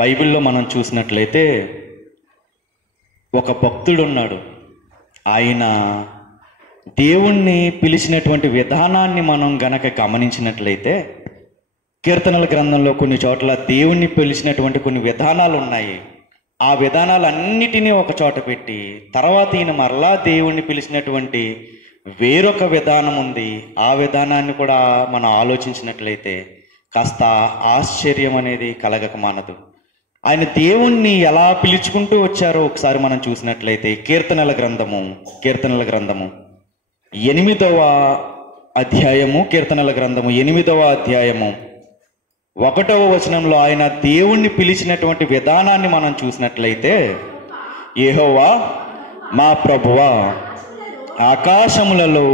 బైబిల్లో మనం చూసినట్లయితే ఒక భక్తుడు ఉన్నాడు. ఆయన దేవుణ్ణి పిలిచినటువంటి విధానాన్ని మనం గనక గమనించినట్లయితే కీర్తనల గ్రంథంలో కొన్ని చోట్ల దేవుణ్ణి పిలిచినటువంటి కొన్ని విధానాలు ఉన్నాయి. ఆ విధానాలన్నిటినీ ఒక చోట పెట్టి తర్వాత ఈయన మరలా దేవుణ్ణి పిలిచినటువంటి వేరొక విధానం ఉంది. ఆ విధానాన్ని కూడా మనం ఆలోచించినట్లయితే కాస్త ఆశ్చర్యం అనేది కలగక మానదు. ఆయన దేవుణ్ణి ఎలా పిలుచుకుంటూ వచ్చారో ఒకసారి మనం చూసినట్లయితే కీర్తనల గ్రంథము 8వ అధ్యాయము, కీర్తనల గ్రంథము 8వ అధ్యాయము 1వ వచనంలో ఆయన దేవుణ్ణి పిలిచినటువంటి విధానాన్ని మనం చూసినట్లయితే, యెహోవా మా ప్రభువా, ఆకాశములలో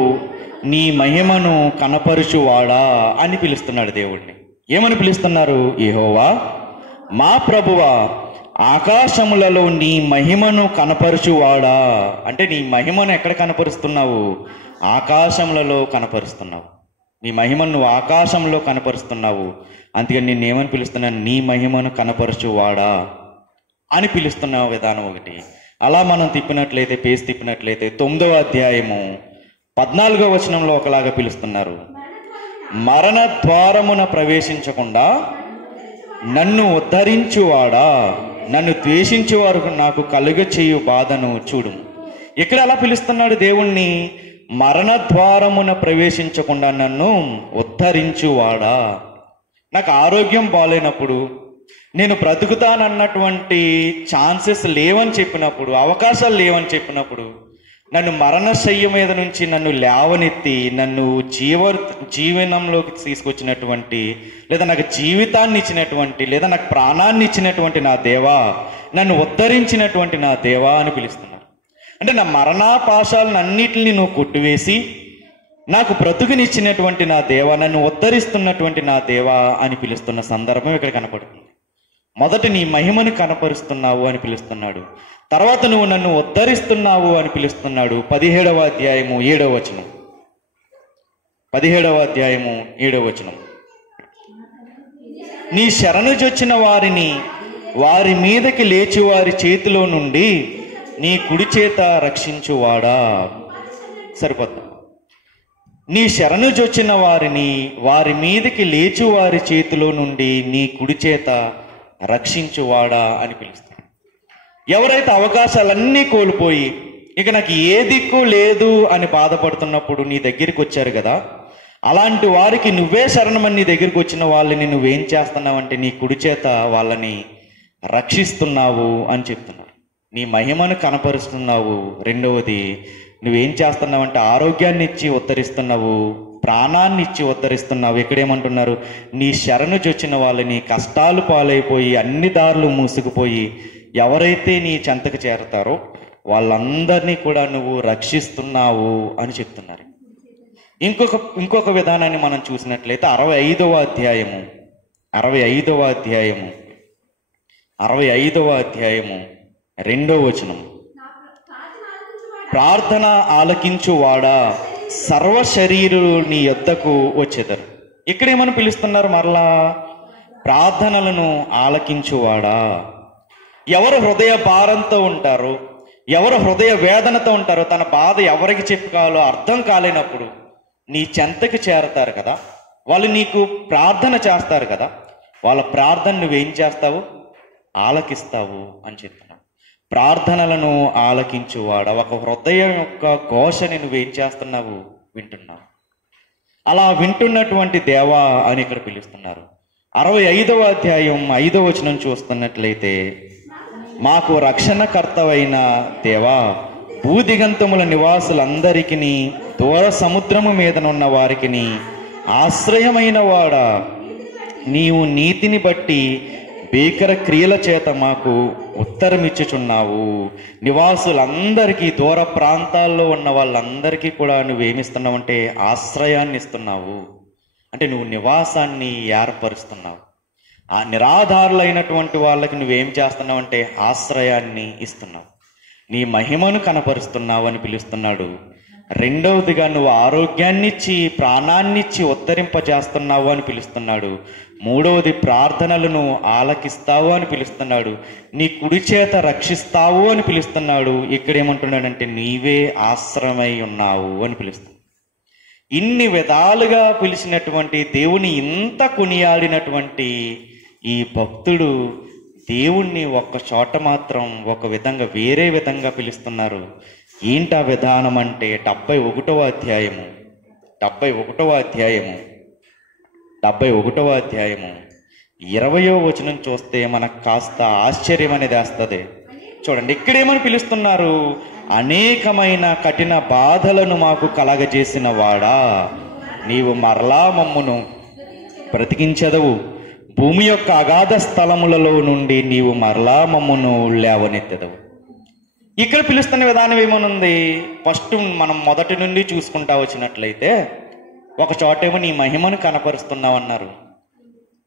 నీ మహిమను కనపరుచువాడా అని పిలుస్తున్నాడు దేవుణ్ణి. ఏమని పిలుస్తున్నారు? యెహోవా మా ప్రభువా, ఆకాశములలో నీ మహిమను కనపరుచువాడా. అంటే నీ మహిమను ఎక్కడ కనపరుస్తున్నావు? ఆకాశములలో కనపరుస్తున్నావు. నీ మహిమను నువ్వు ఆకాశంలో కనపరుస్తున్నావు. అందుకని నేనేమని పిలుస్తున్నాను? నీ మహిమను కనపరుచువాడా అని పిలుస్తున్న విధానం ఒకటి. అలా మనం తిప్పినట్లయితే 9వ అధ్యాయము 14వ వచనంలో ఒకలాగా పిలుస్తున్నారు. మరణ ద్వారమున ప్రవేశించకుండా నన్ను ఉద్ధరించువాడా, నన్ను ద్వేషించే వారు నాకు కలుగ చేయు బాధను చూడు. ఇక్కడ అలా పిలుస్తున్నాడు దేవుణ్ణి, మరణ ద్వారమున ప్రవేశించకుండా నన్ను ఉద్ధరించువాడా. నాకు ఆరోగ్యం బాగాలేనప్పుడు, నేను బ్రతుకుతానన్నటువంటి ఛాన్సెస్ లేవని చెప్పినప్పుడు, అవకాశాలు లేవని చెప్పినప్పుడు, నన్ను మరణశయ్య మీద నుంచి నన్ను లేవనెత్తి నన్ను జీవనంలోకి తీసుకొచ్చినటువంటి, లేదా నాకు జీవితాన్ని ఇచ్చినటువంటి, లేదా నాకు ప్రాణాన్ని ఇచ్చినటువంటి నా దేవా, నన్ను ఉద్ధరించినటువంటి నా దేవా అని పిలుస్తున్నాడు. అంటే నా మరణాపాశాలను అన్నిటిని నువ్వు కొట్టివేసి నాకు బ్రతుకునిచ్చినటువంటి నా దేవా, నన్ను ఉద్ధరిస్తున్నటువంటి నా దేవా అని పిలుస్తున్న సందర్భం ఇక్కడ కనపడుతుంది. మొదట నీ మహిమను కనపరుస్తున్నావు అని పిలుస్తున్నాడు. తర్వాత నువ్వు నన్ను ఉద్ధరిస్తున్నావు అని పిలుస్తున్నాడు. 17వ అధ్యాయము 7వ వచనం. 17వ అధ్యాయము 7వ వచనం. నీ శరణుజొచ్చిన వారిని వారి మీదకి లేచి వారి చేతిలో నుండి నీ కుడి చేత రక్షించువాడా. సరిపోద్దా? నీ శరణుజొచ్చిన వారిని వారి మీదకి లేచి వారి చేతిలో నుండి నీ కుడి చేత రక్షించువాడా అని పిలుస్తాడు. ఎవరైతే అవకాశాలన్నీ కోల్పోయి ఇక నాకు ఏ దిక్కు లేదు అని బాధపడుతున్నప్పుడు నీ దగ్గరికి వచ్చారు కదా, అలాంటి వారికి నువ్వే శరణమని నీ దగ్గరికి వచ్చిన వాళ్ళని నువ్వేం చేస్తున్నావంటే నీ కుడి చేత వాళ్ళని రక్షిస్తున్నావు అని చెప్తున్నారు. నీ మహిమను కనపరుస్తున్నావు. రెండవది, నువ్వేం చేస్తున్నావంటే ఆరోగ్యాన్ని ఇచ్చి ఉద్ధరిస్తున్నావు, ప్రాణాన్ని ఇచ్చి ఉద్ధరిస్తున్నావు. ఇక్కడేమంటున్నారు? నీ శరణుజొచ్చిన వాళ్ళని కష్టాలు పాలైపోయి అన్ని దారులు మూసుకుపోయి ఎవరైతే నీ చెంతకు చేరతారో వాళ్ళందరినీ కూడా నువ్వు రక్షిస్తున్నావు అని చెప్తున్నారు. ఇంకొక విధానాన్ని మనం చూసినట్లయితే 65వ అధ్యాయము 2వ వచనం. ప్రార్థన ఆలకించువాడా, సర్వ శరీరులు నీ యొద్దకు వచ్చేదరు. ఇక్కడేమని పిలుస్తున్నారు? మరలా ప్రార్థనలను ఆలకించువాడా. ఎవరు హృదయ భారంతో ఉంటారో, ఎవరు హృదయ వేదనతో ఉంటారో, తన బాధ ఎవరికి చెప్పుకోవాలో అర్థం కాలేనప్పుడు నీ చెంతకి చేరతారు కదా, వాళ్ళు నీకు ప్రార్థన చేస్తారు కదా, వాళ్ళ ప్రార్థన నువ్వేం చేస్తావు? ఆలకిస్తావు అని చెప్తున్నావు. ప్రార్థనలను ఆలకించువాడా, ఒక హృదయం యొక్క ఘోషని నువ్వేం చేస్తున్నావు? వింటున్నావు. అలా వింటున్నటువంటి దేవా అని ఇక్కడ పిలుస్తున్నారు. 65వ అధ్యాయం 5వ వచనం చూస్తున్నట్లయితే, మాకు రక్షణకర్తవైన దేవా, భూదిగంతముల నివాసులందరికీ, దూర సముద్రము మీదనున్న వారికి ఆశ్రయమైన వాడా, నీవు నీతిని బట్టి భీకర క్రియల చేత మాకు ఉత్తరమిచ్చుచున్నావు. నివాసులందరికీ, దూర ప్రాంతాల్లో ఉన్న వాళ్ళందరికీ కూడా నువ్వేమిస్తున్నావు అంటే ఆశ్రయాన్ని ఇస్తున్నావు. అంటే నువ్వు నివాసాన్ని ఏర్పరుస్తున్నావు. ఆ నిరాధారులైనటువంటి వాళ్ళకి నువ్వేం చేస్తున్నావు అంటే ఆశ్రయాన్ని ఇస్తున్నావు. నీ మహిమను కనపరుస్తున్నావు అని పిలుస్తున్నాడు. రెండవదిగా నువ్వు ఆరోగ్యాన్నిచ్చి ప్రాణాన్నిచ్చి ఉద్ధరింపజేస్తున్నావు అని పిలుస్తున్నాడు. మూడవది ప్రార్థనలను ఆలకిస్తావు అని పిలుస్తున్నాడు. నీ కుడి చేత రక్షిస్తావు అని పిలుస్తున్నాడు. ఇక్కడ ఏమంటున్నాడంటే నీవే ఆశ్రమై ఉన్నావు అని పిలుస్తున్నాడు. ఇన్ని విధాలుగా పిలిచినటువంటి దేవుని ఇంత కొనియాడినటువంటి ఈ భక్తుడు దేవుణ్ణి ఒక్క చోట మాత్రం ఒక విధంగా వేరే విధంగా పిలుస్తున్నారు. ఏంటా విధానం అంటే 71వ అధ్యాయము 20వ వచనం చూస్తే మనకు కాస్త ఆశ్చర్యం అనేది వేస్తుంది. చూడండి, ఇక్కడేమని పిలుస్తున్నారు? అనేకమైన కఠిన బాధలను మాకు కలగజేసిన వాడా, నీవు మరలా మమ్మును బ్రతికించెదవు. భూమి యొక్క అగాధ స్థలములలో నుండి నీవు మరలా మమ్మును లేవనెత్తెదవు. ఇక్కడ పిలుస్తున్న విధానం ఏమనుంది? ఫస్ట్ మనం మొదటి నుండి చూసుకుంటా వచ్చినట్లయితే ఒక చోటేమో నీ మహిమను కనపరుస్తున్నావు అన్నారు.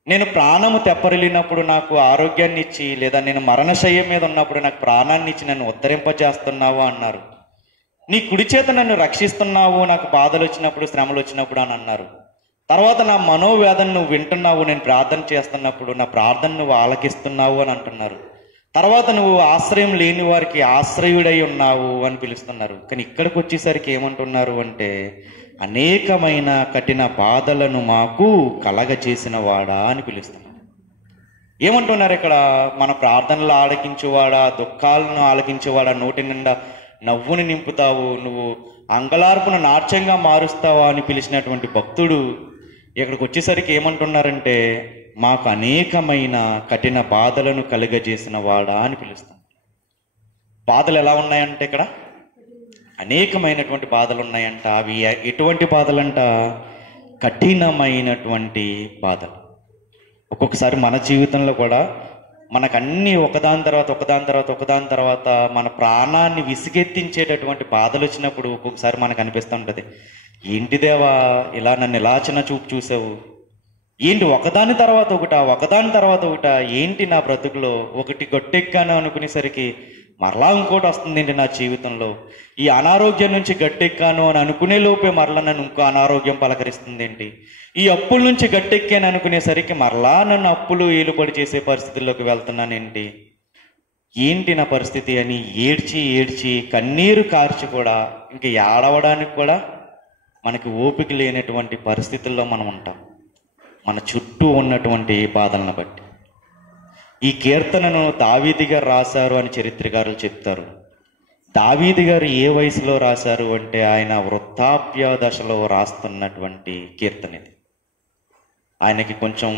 నేను ప్రాణము తెప్పరిల్లినప్పుడు నాకు ఆరోగ్యాన్ని ఇచ్చి, లేదా నేను మరణశయ్య మీద ఉన్నప్పుడు నాకు ప్రాణాన్ని ఇచ్చి నన్ను ఉద్ధరింపజేస్తున్నావు అన్నారు. నీ కుడి చేత నన్ను రక్షిస్తున్నావు నాకు బాధలు వచ్చినప్పుడు, శ్రమలు వచ్చినప్పుడు అని అన్నారు. తర్వాత నా మనోవేదన నువ్వు వింటున్నావు, నేను ప్రార్థన చేస్తున్నప్పుడు నా ప్రార్థన నువ్వు ఆలకిస్తున్నావు అని అంటున్నారు. తర్వాత నువ్వు ఆశ్రయం లేని వారికి ఆశ్రయుడై ఉన్నావు అని పిలుస్తున్నారు. కానీ ఇక్కడికి వచ్చేసరికి ఏమంటున్నారు అంటే అనేకమైన కఠిన బాధలను మాకు కలగచేసిన వాడా అని పిలుస్తున్నారు. ఏమంటున్నారు ఇక్కడ? మన ప్రార్థనలు ఆలకించేవాడా, దుఃఖాలను ఆలకించేవాడా, నోటి నిండా నవ్వుని నింపుతావు, నువ్వు అంగలార్పును నాట్యంగా మారుస్తావా అని పిలిచినటువంటి భక్తుడు ఇక్కడికి వచ్చేసరికి ఏమంటున్నారంటే మాకు అనేకమైన కఠిన బాధలను కలుగజేసిన వాడా అని పిలుస్తాం. బాధలు ఎలా ఉన్నాయంటే ఇక్కడ అనేకమైనటువంటి బాధలు ఉన్నాయంట. అవి ఎటువంటి బాధలంట? కఠినమైనటువంటి బాధలు. ఒక్కొక్కసారి మన జీవితంలో కూడా మనకు అన్నీ ఒకదాని తర్వాత మన ప్రాణాన్ని విసిగెత్తించేటటువంటి బాధలు వచ్చినప్పుడు ఒక్కొక్కసారి మనకు అనిపిస్తూ ఉంటుంది, ఏంటి దేవా ఇలా నన్ను ఇలా చిన్న చూపు చూసావు, ఏంటి ఒకదాని తర్వాత ఒకట ఏంటి నా బ్రతుకులో ఒకటి గట్టెక్కాను అనుకునేసరికి మరలా ఇంకోటి వస్తుంది ఏంటి నా జీవితంలో, ఈ అనారోగ్యం నుంచి గట్టెక్కాను అని అనుకునే లోపే మరలా నన్ను ఇంకో అనారోగ్యం పలకరిస్తుంది ఏంటి, ఈ అప్పుల నుంచి గట్టెక్కాను అనుకునేసరికి మరలా నన్ను అప్పులు ఏలుబడి చేసే పరిస్థితుల్లోకి వెళ్తున్నానేంటి, ఏంటి నా పరిస్థితి అని ఏడ్చి కన్నీరు కార్చి కూడా ఇంక ఏడవడానికి కూడా మనకి ఓపిక లేనటువంటి పరిస్థితుల్లో మనం ఉంటాం, మన చుట్టూ ఉన్నటువంటి బాధలను బట్టి. ఈ కీర్తనను దావీదు గారు రాశారు అని చరిత్రకారులు చెప్తారు. దావీదు గారు ఏ వయసులో రాశారు అంటే ఆయన వృద్ధాప్య దశలో రాస్తున్నటువంటి కీర్తన ఇది. ఆయనకి కొంచెం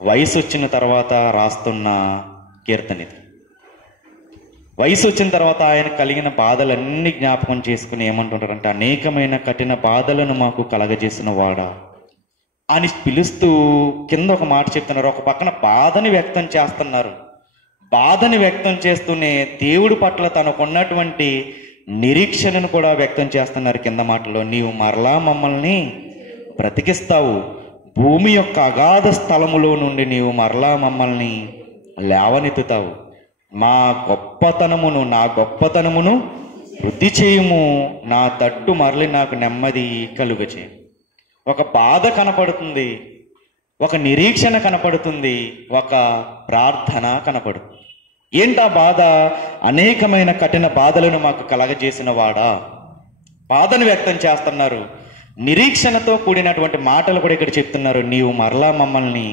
వయసు వచ్చిన తర్వాత రాస్తున్న కీర్తన ఇది. వయసు వచ్చిన తర్వాత ఆయన కలిగిన బాధలన్నీ జ్ఞాపకం చేసుకుని ఏమంటుంటారంటే అనేకమైన కఠిన బాధలను మాకు కలగజేసిన వాడా అని పిలుస్తూ కింద ఒక మాట చెప్తున్నారు. ఒక పక్కన బాధని వ్యక్తం చేస్తున్నారు. బాధని వ్యక్తం చేస్తూనే దేవుడి పట్ల తనకున్నటువంటి నిరీక్షణను కూడా వ్యక్తం చేస్తున్నారు. కింద మాటలో నీవు మరలా మమ్మల్ని బ్రతికిస్తావు, భూమి యొక్క అగాధ స్థలములో నుండి నీవు మరలా మమ్మల్ని లేవనెత్తుతావు, నా గొప్పతనమును వృద్ధి చేయుము, నా తట్టు మరలి నాకు నెమ్మది కలుగచేయు. ఒక బాధ కనపడుతుంది, ఒక నిరీక్షణ కనపడుతుంది, ఒక ప్రార్థన కనపడుతుంది. ఏంటా బాధ? అనేకమైన కఠిన బాధలను మాకు కలగజేసిన వాడా. బాధను వ్యక్తం చేస్తున్నారు, నిరీక్షణతో కూడినటువంటి మాటలు కూడా ఇక్కడ చెప్తున్నారు. నీవు మరలా మమ్మల్ని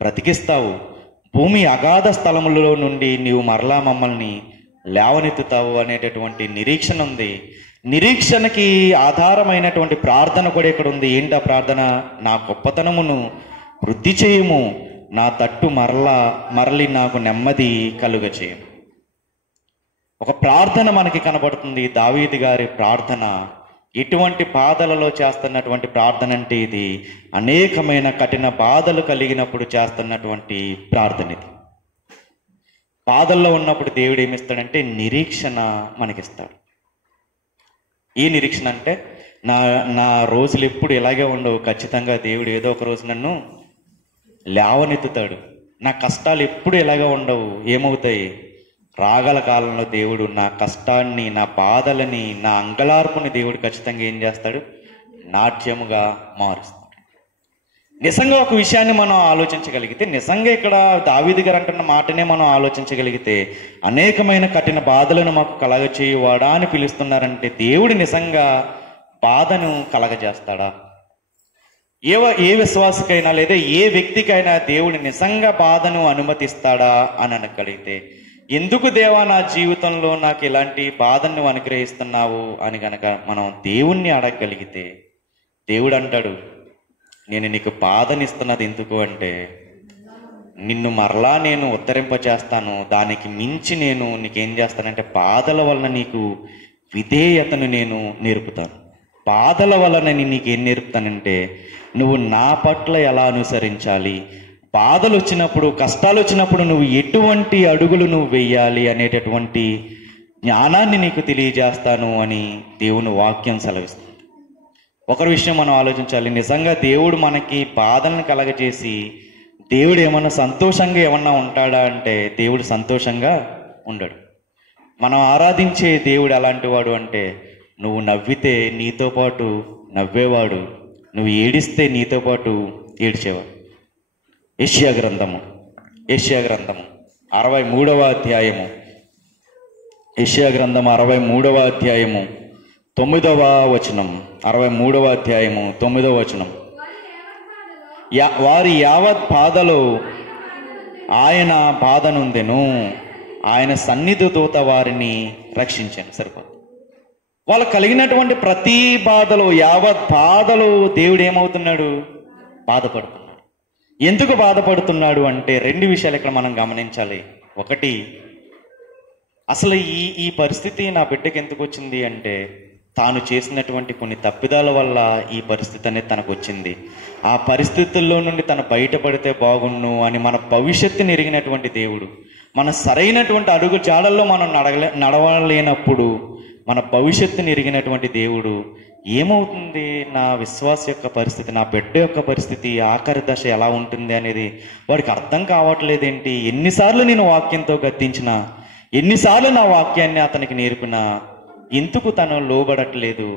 బ్రతికిస్తావు, భూమి అగాధ స్థలములలో నుండి నీవు మరలా మమ్మల్ని లేవనెత్తుతావు అనేటటువంటి నిరీక్షణ ఉంది. నిరీక్షణకి ఆధారమైనటువంటి ప్రార్థన కూడా ఇక్కడ ఉంది. ఏంటా ప్రార్థన? నా గొప్పతనమును వృద్ధి చేయుము, నా తట్టు మరలి నాకు నెమ్మది కలుగచేయము. ఒక ప్రార్థన మనకి కనబడుతుంది. దావీదు గారి ప్రార్థన ఎటువంటి బాధలలో చేస్తున్నటువంటి ప్రార్థన అంటే ఇది అనేకమైన కఠిన బాధలు కలిగినప్పుడు చేస్తున్నటువంటి ప్రార్థన. ఇది బాధల్లో ఉన్నప్పుడు దేవుడు ఏమిస్తాడంటే నిరీక్షణ మనకిస్తాడు. ఏ నిరీక్షణ అంటే నా రోజులు ఎప్పుడు ఇలాగే ఉండవు, ఖచ్చితంగా దేవుడు ఏదో ఒక రోజు నన్ను లేవనెత్తుతాడు. నా కష్టాలు ఎప్పుడు ఇలాగే ఉండవు, ఏమవుతాయి, రాగల కాలంలో దేవుడు నా కష్టాన్ని, నా బాధలని, నా అంగలార్పుని దేవుడు ఖచ్చితంగా ఏం చేస్తాడు? నాట్యముగా మారుస్తాడు. నిజంగా ఒక విషయాన్ని మనం ఆలోచించగలిగితే, నిజంగా ఇక్కడ దావీదు గారు అంటున్న మాటనే మనం ఆలోచించగలిగితే, అనేకమైన కఠిన బాధలను మాకు కలగచేయువాడా అని పిలుస్తున్నారంటే దేవుడు నిజంగా బాధను కలగజేస్తాడా? ఏ విశ్వాసకైనా లేదా ఏ వ్యక్తికైనా దేవుడు నిజంగా బాధను అనుమతిస్తాడా అని అనగలిగితే, ఎందుకు దేవా నా జీవితంలో నాకు ఇలాంటి బాధను అనుగ్రహిస్తున్నావు అని గనక మనం దేవుణ్ణి అడగగలిగితే, దేవుడు అంటాడు, నేను నీకు బాధనిస్తున్నది ఎందుకు అంటే నిన్ను మరలా నేను ఉద్ధరింపచేస్తాను, దానికి మించి నేను నీకేం చేస్తానంటే బాధల వలన నీకు విధేయతను నేను నేర్పుతాను. బాధల వలన నీకేం నేర్పుతానంటే నువ్వు నా పట్ల ఎలా అనుసరించాలి, బాధలు వచ్చినప్పుడు కష్టాలు వచ్చినప్పుడు నువ్వు ఎటువంటి అడుగులు నువ్వు వెయ్యాలి అనేటటువంటి జ్ఞానాన్ని నీకు తెలియజేస్తాను అని దేవుని వాక్యం సెలవిస్తుంది. ఒకరి విషయం మనం ఆలోచించాలి, నిజంగా దేవుడు మనకి బాధలను కలగజేసి దేవుడు ఏమన్నా సంతోషంగా ఏమన్నా ఉంటాడా అంటే దేవుడు సంతోషంగా ఉండడు. మనం ఆరాధించే దేవుడు ఎలాంటి వాడు అంటే నువ్వు నవ్వితే నీతో పాటు నవ్వేవాడు, నువ్వు ఏడిస్తే నీతో పాటు ఏడ్చేవాడు. యెషయా గ్రంథము 63వ అధ్యాయము, యెషయా గ్రంథము 63వ అధ్యాయము 9వ వచనం, 63వ అధ్యాయము 9వ వచనం. వారి యావత్ బాధలో ఆయన బాధనుందెను, ఆయన సన్నిధి దూత వారిని రక్షించాను. సరిపోదు. వాళ్ళు కలిగినటువంటి ప్రతి బాధలో, యావత్ బాధలో దేవుడు ఏమవుతున్నాడు? బాధపడుతున్నాడు. ఎందుకు బాధపడుతున్నాడు అంటే 2 విషయాలు ఇక్కడ మనం గమనించాలి. ఒకటి, అసలు ఈ పరిస్థితి నా బిడ్డకి ఎందుకు వచ్చింది అంటే తాను చేసినటువంటి కొన్ని తప్పిదాల వల్ల ఈ పరిస్థితి అనేది తనకు వచ్చింది. ఆ పరిస్థితుల్లో నుండి తను బయటపడితే బాగుండు అని మన భవిష్యత్తుని ఎరిగినటువంటి దేవుడు, మన సరైనటువంటి అడుగు జాడల్లో మనం నడవలేనప్పుడు మన భవిష్యత్తుని ఎరిగినటువంటి దేవుడు ఏమవుతుంది, నా విశ్వాస యొక్క పరిస్థితి, నా బిడ్డ యొక్క పరిస్థితి, ఆఖరి దశ ఎలా ఉంటుంది అనేది వాడికి అర్థం కావట్లేదేంటి? ఎన్నిసార్లు నేను వాక్యంతో గద్దించినా, ఎన్నిసార్లు నా వాక్యాన్ని అతనికి నేర్పినా ఎందుకు తను లోబడట్లేదు?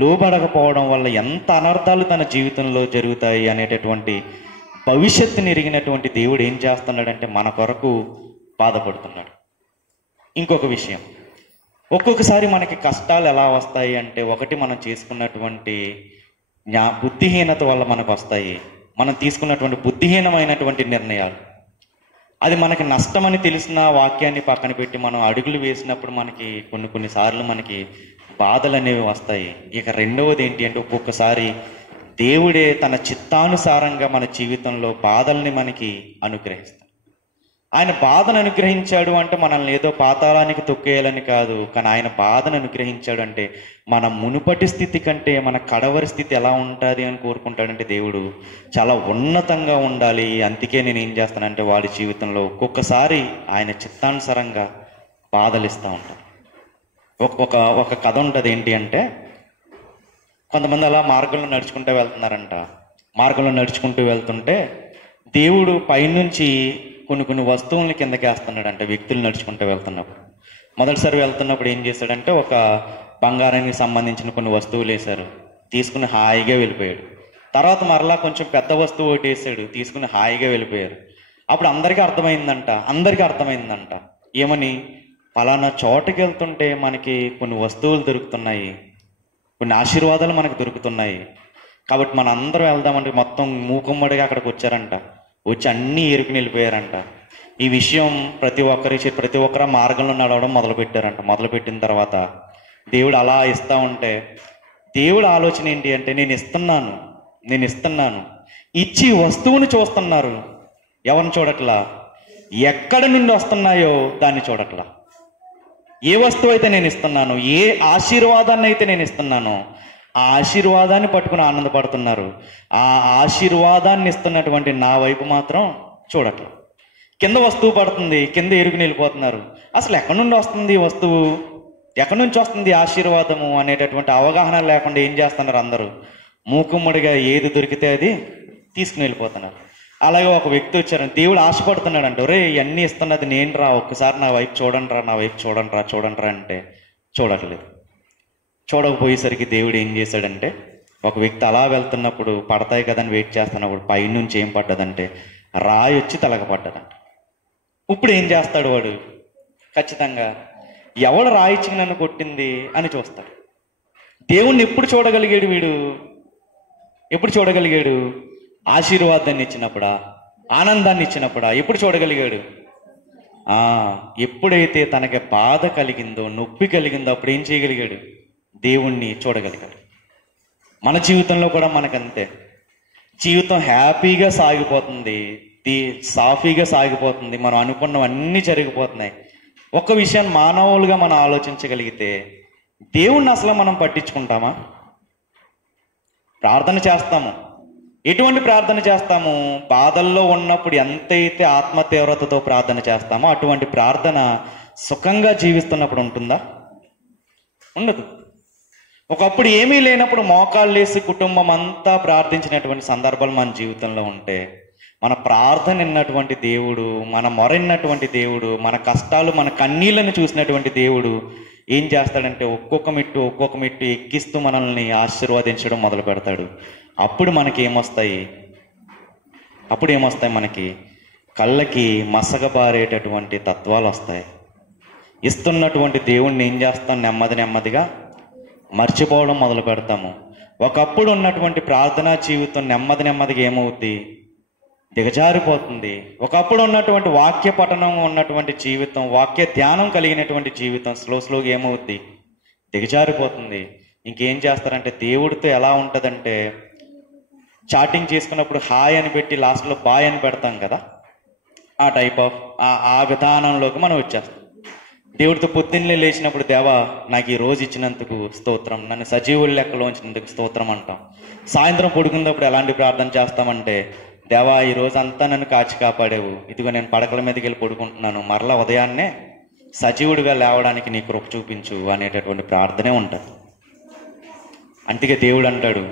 లోబడకపోవడం వల్ల ఎంత అనర్థాలు తన జీవితంలో జరుగుతాయి అనేటటువంటి భవిష్యత్తుని ఎరిగినటువంటి దేవుడు ఏం చేస్తున్నాడంటే మన కొరకు బాధపడుతున్నాడు. ఇంకొక విషయం, ఒక్కొక్కసారి మనకి కష్టాలు ఎలా వస్తాయి అంటే, ఒకటి మనం చేసుకున్నటువంటి బుద్ధిహీనత వల్ల మనకు వస్తాయి. మనం తీసుకున్నటువంటి బుద్ధిహీనమైనటువంటి నిర్ణయాలు, అది మనకి నష్టమని తెలిసిన వాక్యాన్ని పక్కన పెట్టి మనం అడుగులు వేసినప్పుడు మనకి కొన్నిసార్లు మనకి బాధలు అనేవి వస్తాయి. ఇక రెండవది ఏంటి అంటే, ఒక్కొక్కసారి దేవుడే తన చిత్తానుసారంగా మన జీవితంలో బాధల్ని మనకి అనుగ్రహిస్తాడు. ఆయన బాధను అనుగ్రహించాడు అంటే మనల్ని ఏదో పాతాళానికి తొక్కేయాలని కాదు, కానీ ఆయన బాధను అనుగ్రహించాడు అంటే మన మునుపటి స్థితి కంటే మన కడవరి స్థితి ఎలా ఉంటుంది అని కోరుకుంటాడంటే దేవుడు చాలా ఉన్నతంగా ఉండాలి. అందుకే నేను ఏం చేస్తానంటే వాడి జీవితంలో ఒక్కొక్కసారి ఆయన చిత్తానుసారంగా బాధలు ఇస్తూ ఉంటాను. ఒక కథ ఉంటుంది. ఏంటి అంటే, కొంతమంది అలా మార్గంలో నడుచుకుంటూ వెళ్తున్నారంట. మార్గంలో నడుచుకుంటూ వెళ్తుంటే దేవుడు పైనుంచి కొన్ని వస్తువుల్ని కిందకి వేస్తున్నాడంట. వ్యక్తులు నడుచుకుంటూ వెళ్తున్నప్పుడు, మొదటిసారి వెళ్తున్నప్పుడు ఏం చేశాడంటే ఒక బంగారానికి సంబంధించిన కొన్ని వస్తువులు వేశారు, తీసుకుని హాయిగా వెళ్ళిపోయాడు. తర్వాత మరలా కొంచెం పెద్ద వస్తువు ఒకటి వేసాడు, తీసుకుని హాయిగా వెళ్ళిపోయారు. అప్పుడు అందరికీ అర్థమైందంట ఏమని, పలానా చోటుకి వెళ్తుంటే మనకి కొన్ని వస్తువులు దొరుకుతున్నాయి, కొన్ని ఆశీర్వాదాలు మనకు దొరుకుతున్నాయి, కాబట్టి మన అందరం వెళ్దామంటే మొత్తం మూకుమ్మడిగా అక్కడికి వచ్చారంట. వచ్చి అన్నీ ఏరుకుని వెళ్ళిపోయారంట. ఈ విషయం ప్రతి ఒక్కరు మార్గంలో నడవడం మొదలుపెట్టారంట. మొదలుపెట్టిన తర్వాత దేవుడు అలా ఇస్తా ఉంటే దేవుడు ఆలోచన ఏంటి అంటే, నేను ఇస్తున్నాను ఇచ్చి వస్తువుని చూస్తున్నారు, ఎవరిని చూడట్లా, ఎక్కడి నుండి వస్తున్నాయో దాన్ని చూడట్లా. ఏ వస్తువు అయితే నేను ఇస్తున్నానో, ఏ ఆశీర్వాదాన్ని అయితే నేను ఇస్తున్నానో ఆ ఆశీర్వాదాన్ని పట్టుకుని ఆనందపడుతున్నారు. ఆ ఆశీర్వాదాన్ని ఇస్తున్నటువంటి నా వైపు మాత్రం చూడట్లేదు. కింద వస్తువు పడుతుంది, కింద ఎరుగుని వెళ్ళిపోతున్నారు. అసలు ఎక్కడి నుండి వస్తుంది వస్తువు, ఎక్కడి నుంచి వస్తుంది ఆశీర్వాదము అనేటటువంటి అవగాహన లేకుండా ఏం చేస్తున్నారు, అందరూ మూకుమ్మడిగా ఏది దొరికితే అది తీసుకుని వెళ్ళిపోతున్నారు. అలాగే ఒక వ్యక్తి వచ్చారు, దేవుడు ఆశపడుతున్నాడు అంటే, ఒరే ఇవన్నీ ఇస్తున్నది నేను రా, ఒక్కసారి నా వైపు చూడండి రా అంటే చూడట్లేదు. చూడకపోయేసరికి దేవుడు ఏం చేశాడంటే ఒక వ్యక్తి అలా వెళ్తున్నప్పుడు పడతాయి కదని వెయిట్ చేస్తున్నప్పుడు పైనుంచి ఏం పడ్డదంటే రాయి వచ్చి తలక పడ్డదంట. ఇప్పుడు ఏం చేస్తాడు వాడు? ఖచ్చితంగా ఎవడు రాయిచ్చి నన్ను కొట్టింది అని చూస్తాడు. దేవుణ్ణి ఎప్పుడు చూడగలిగాడు వీడు? ఎప్పుడు చూడగలిగాడు? ఆశీర్వాదాన్ని ఇచ్చినప్పుడా? ఆనందాన్ని ఇచ్చినప్పుడా? ఎప్పుడు చూడగలిగాడు? ఎప్పుడైతే తనకి బాధ కలిగిందో, నొప్పి కలిగిందో అప్పుడు ఏం చేయగలిగాడు? దేవుణ్ణి చూడగలిగాడు. మన జీవితంలో కూడా మనకంతే. జీవితం హ్యాపీగా సాగిపోతుంది, సాఫీగా సాగిపోతుంది, మనం అనుకున్నవన్నీ జరిగిపోతున్నాయి. ఒక్క విషయాన్ని మానవులుగా మనం ఆలోచించగలిగితే దేవుణ్ణి అసలు మనం పట్టించుకుంటామా? ప్రార్థన చేస్తాము. ఎటువంటి ప్రార్థన చేస్తాము? బాధల్లో ఉన్నప్పుడు ఎంతైతే ఆత్మ తీవ్రతతో ప్రార్థన చేస్తామో అటువంటి ప్రార్థన సుఖంగా జీవిస్తున్నప్పుడు ఉంటుందా? ఉండదు. ఒకప్పుడు ఏమీ లేనప్పుడు మోకాళ్ళు వేసి కుటుంబం అంతా ప్రార్థించినటువంటి సందర్భాలు మన జీవితంలో ఉంటే, మన ప్రార్థన విన్నటువంటి దేవుడు, మన మొరన్నటువంటి దేవుడు, మన కష్టాలు మన కన్నీళ్లను చూసినటువంటి దేవుడు ఏం చేస్తాడంటే ఒక్కొక్క మెట్టు ఎక్కిస్తూ మనల్ని ఆశీర్వదించడం మొదలు పెడతాడు. అప్పుడు మనకి ఏమొస్తాయి? మనకి కళ్ళకి మసకబారేటటువంటి తత్వాలు వస్తాయి. ఇస్తున్నటువంటి దేవుణ్ణి ఏం చేస్తాం? నెమ్మదిగా మర్చిపోవడం మొదలు పెడతాము. ఒకప్పుడు ఉన్నటువంటి ప్రార్థనా జీవితం నెమ్మదిగా ఏమవుద్ది? దిగజారిపోతుంది. ఒకప్పుడు ఉన్నటువంటి వాక్య పఠనం ఉన్నటువంటి జీవితం, వాక్య ధ్యానం కలిగినటువంటి జీవితం స్లోగా ఏమవుద్ది? దిగజారిపోతుంది. ఇంకేం చేస్తారంటే దేవుడితో ఎలా ఉంటుందంటే, చాటింగ్ చేసుకున్నప్పుడు హాయ్ అని పెట్టి లాస్ట్లో బాయ్ అని పెడతాం కదా, ఆ టైప్ ఆఫ్ ఆ విధానంలోకి మనం వచ్చేస్తాం. దేవుడితో పొద్దున్నే లేచినప్పుడు దేవా నాకు ఈ రోజు ఇచ్చినందుకు స్తోత్రం, నన్ను సజీవుల లెక్కలో ఉంచినందుకు స్తోత్రం అంటాం. సాయంత్రం పడుకున్నప్పుడు ఎలాంటి ప్రార్థన చేస్తామంటే, దేవా ఈ రోజు అంతా నన్ను కాచి కాపాడేవు, ఇదిగో నేను పడకల మీదకి వెళ్ళి పడుకుంటున్నాను, మరలా ఉదయాన్నే సజీవుడిగా లేవడానికి నీ కృప చూపించు అనేటటువంటి ప్రార్థనే ఉంటుంది. అందుకే దేవుడు అంటాడు,